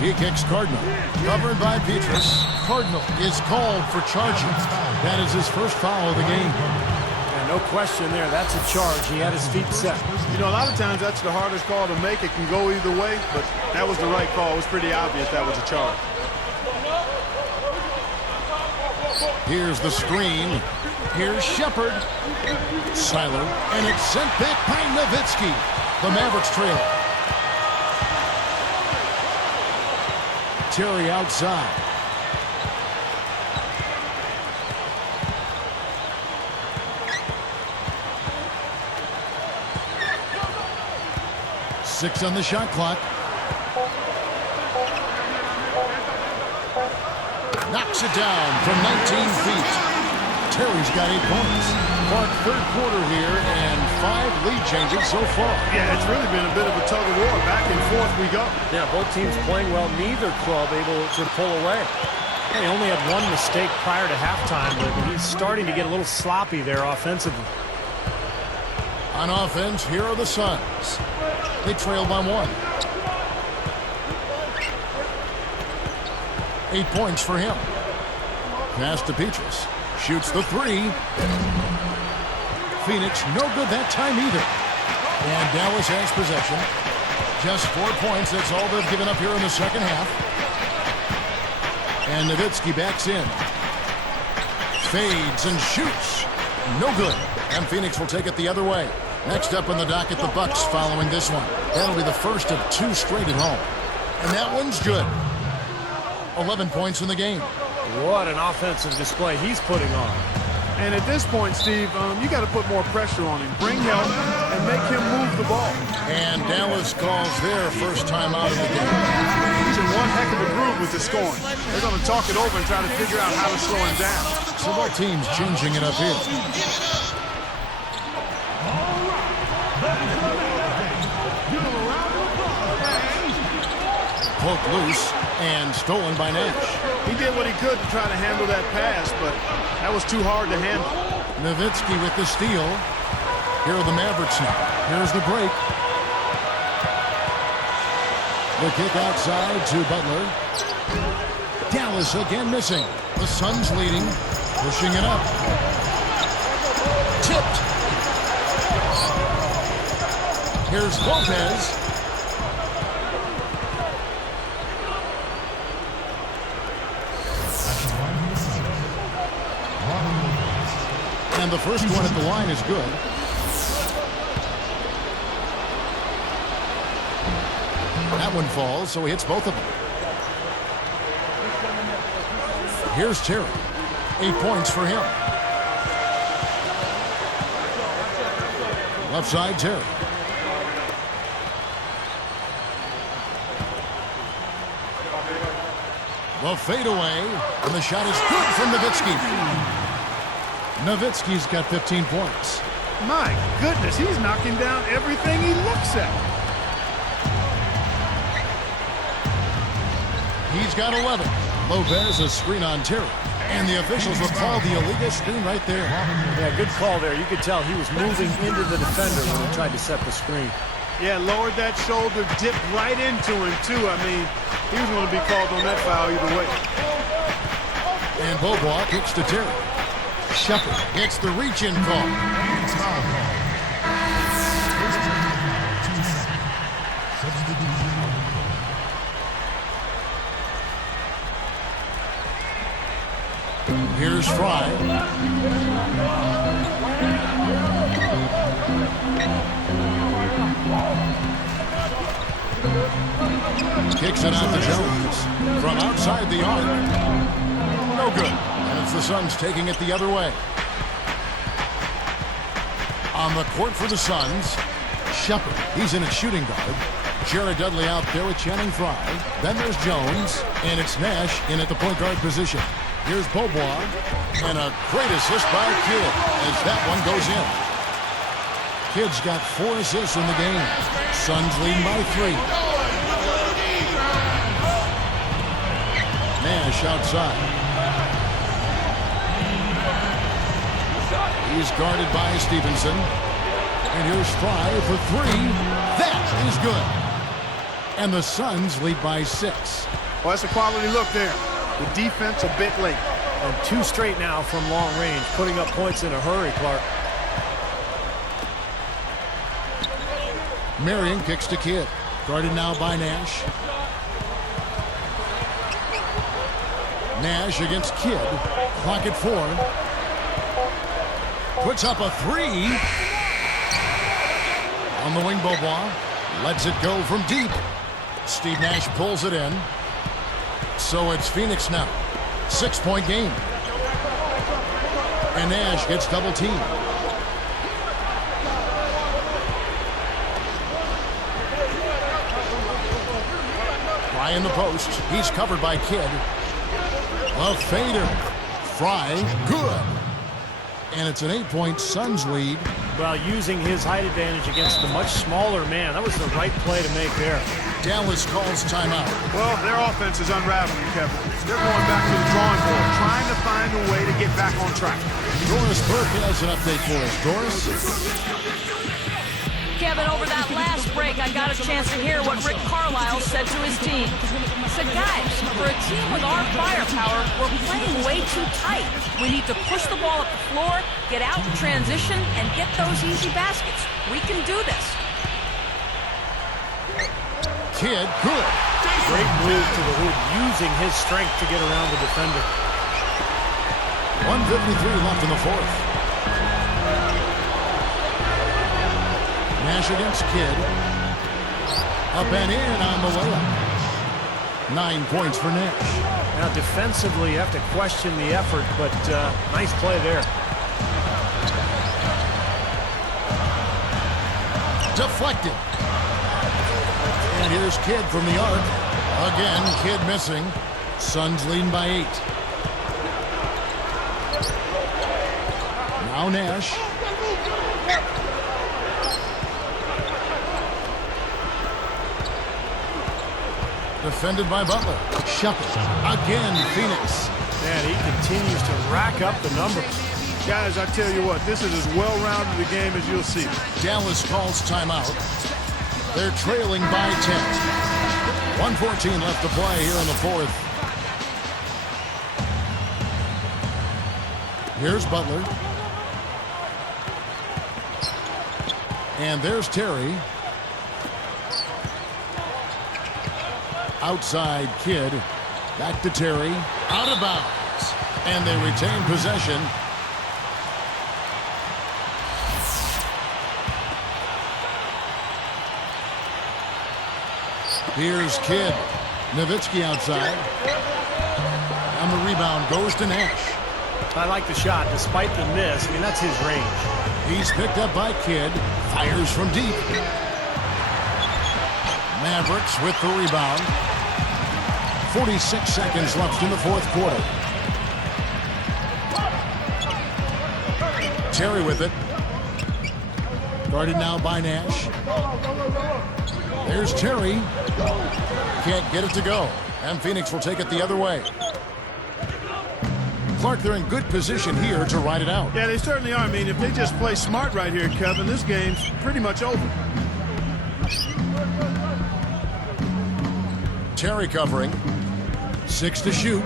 He kicks Cardinal. Covered by Petrus. Cardinal is called for charging. That is his first foul of the game. Yeah, no question there. That's a charge. He had his feet set. You know, a lot of times that's the hardest call to make. It can go either way, but that was the right call. It was pretty obvious that was a charge. Here's the screen. Here's Shepard. Seiler. And it's sent back by Nowitzki. The Mavericks trail. Terry outside. 6 on the shot clock. Knocks it down from 19 feet. Terry's got 8 points. Clark, third quarter here, and 5 lead changes so far. Yeah, it's really been a bit of a tug of war. Back and forth we go. Yeah, both teams playing well. Neither club able to pull away. He only had 1 mistake prior to halftime, but he's starting to get a little sloppy there offensively. On offense, here are the Suns. They trail by 1. 8 points for him. Pass to Petrus. Shoots the 3. Phoenix no good that time either. And Dallas has possession. Just 4 points. That's all they've given up here in the second half. And Nowitzki backs in. Fades and shoots. No good. And Phoenix will take it the other way. Next up on the docket, the Bucks following this one. That'll be the first of 2 straight at home. And that one's good. 11 points in the game. What an offensive display he's putting on. And at this point, Steve, you got to put more pressure on him. Bring help and make him move the ball. And Dallas calls their first time out of the game. He's in one heck of a groove with the scoring. They're going to talk it over and try to figure out how to slow him down. So both teams changing it up here. Poked loose and stolen by Nash. He did what he could to try to handle that pass, but that was too hard to handle. Nowitzki with the steal. Here are the Mavericks now. Here's the break. The kick outside to Butler. Dallas again missing. The Suns leading. Pushing it up. Tipped. Here's Lopez. And the first one at the line is good. That one falls, so he hits both of them. Here's Terry. 8 points for him. Left side, Terry. The fadeaway, and the shot is good from Nowitzki. Nowitzki's got 15 points. My goodness, he's knocking down everything he looks at. He's got 11. Lopez a screen on Terry. And the officials will call the illegal screen right there. Yeah, good call there. You could tell he was moving into the defender when he tried to set the screen. Yeah, lowered that shoulder, dipped right into him, too. I mean, he was going to be called on that foul either way. And Beaubois kicks to Terry. Shepard gets the reach-in call. Here's Fry. Kicks it out to Jones. From outside the arc. No good. And it's the Suns taking it the other way. On the court for the Suns, Shepard. He's in at shooting guard. Jared Dudley out there with Channing Frye. Then there's Jones, and it's Nash in at the point guard position. Here's Beaubois, and a great assist by Kidd as that one goes in. Kidd's got 4 assists in the game. Suns leading by 3. Nash outside. He's guarded by Stevenson. And here's Fry for 3. That is good. And the Suns lead by 6. Well, that's a quality look there. The defense a bit late. And 2 straight now from long range, putting up points in a hurry, Clark. Marion kicks to Kidd. Guarded now by Nash. Nash against Kidd. Clock at 4. Puts up a 3. On the wing, Beaubois. Lets it go from deep. Steve Nash pulls it in. So it's Phoenix now. 6-point game. And Nash gets double teamed. Fry in the post. He's covered by Kidd. A fader. Fry, good. And it's an 8-point Suns lead. Well, using his height advantage against the much smaller man, that was the right play to make there. Dallas calls timeout. Well, their offense is unraveling, Kevin. They're going back to the drawing board, trying to find a way to get back on track. Doris Burke has an update for us. Doris? Kevin, over that last break, I got a chance to hear what Rick Carlisle said to his team. He said, guys, for a team with our firepower, we're playing way too tight. We need to push the ball up the floor, get out in transition, and get those easy baskets. We can do this. Kidd, good. Great move to the hoop, using his strength to get around the defender. 1:53 left in the fourth. Nash against Kidd. Up and in on the layup. 9 points for Nash. Now defensively, you have to question the effort, but nice play there. Deflected. And here's Kidd from the arc. Again, Kidd missing. Suns leading by 8. Now Nash. Defended by Butler. Shuffle. Again, Phoenix. Man, he continues to rack up the numbers. Guys, I tell you what, this is as well-rounded a game as you'll see. Dallas calls timeout. They're trailing by 10. 1:14 left to play here in the fourth. Here's Butler. And there's Terry. Outside Kidd. Back to Terry. Out of bounds. And they retain possession. Here's Kidd. Nowitzki outside. And the rebound goes to Nash. I like the shot, despite the miss. I mean, that's his range. He's picked up by Kidd. Fires from deep. Mavericks with the rebound. 46 seconds left in the fourth quarter. Terry with it. Guarded now by Nash. There's Terry. Can't get it to go. And Phoenix will take it the other way. Clark, they're in good position here to ride it out. Yeah, they certainly are. I mean, if they just play smart right here, Kevin, this game's pretty much over. Terry covering. 6 to shoot.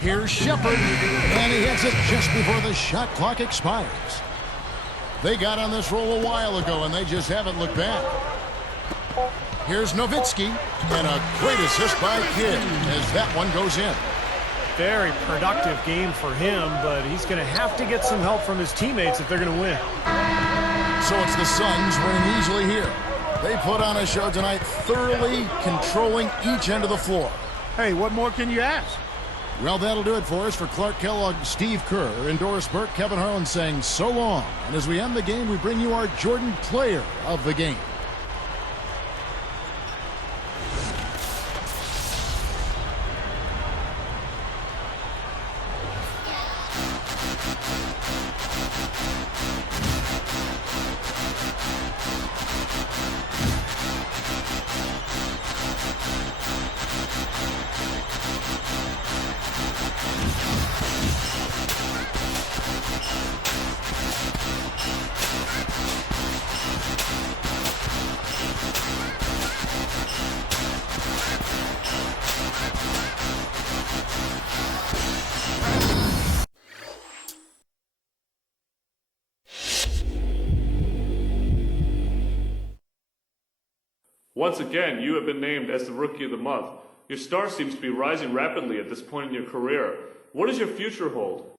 Here's Shepard. And he hits it just before the shot clock expires. They got on this roll a while ago, and they just haven't looked back. Here's Nowitzki, and a great assist by Kidd as that one goes in. Very productive game for him, but he's going to have to get some help from his teammates if they're going to win. So it's the Suns winning easily here. They put on a show tonight, thoroughly controlling each end of the floor. Hey, what more can you ask? Well, that'll do it for us. For Clark Kellogg, Steve Kerr, and Doris Burke, Kevin Harlan saying so long. And as we end the game, we bring you our Jordan Player of the Game. Once again, you have been named as the Rookie of the Month. Your star seems to be rising rapidly at this point in your career. What does your future hold?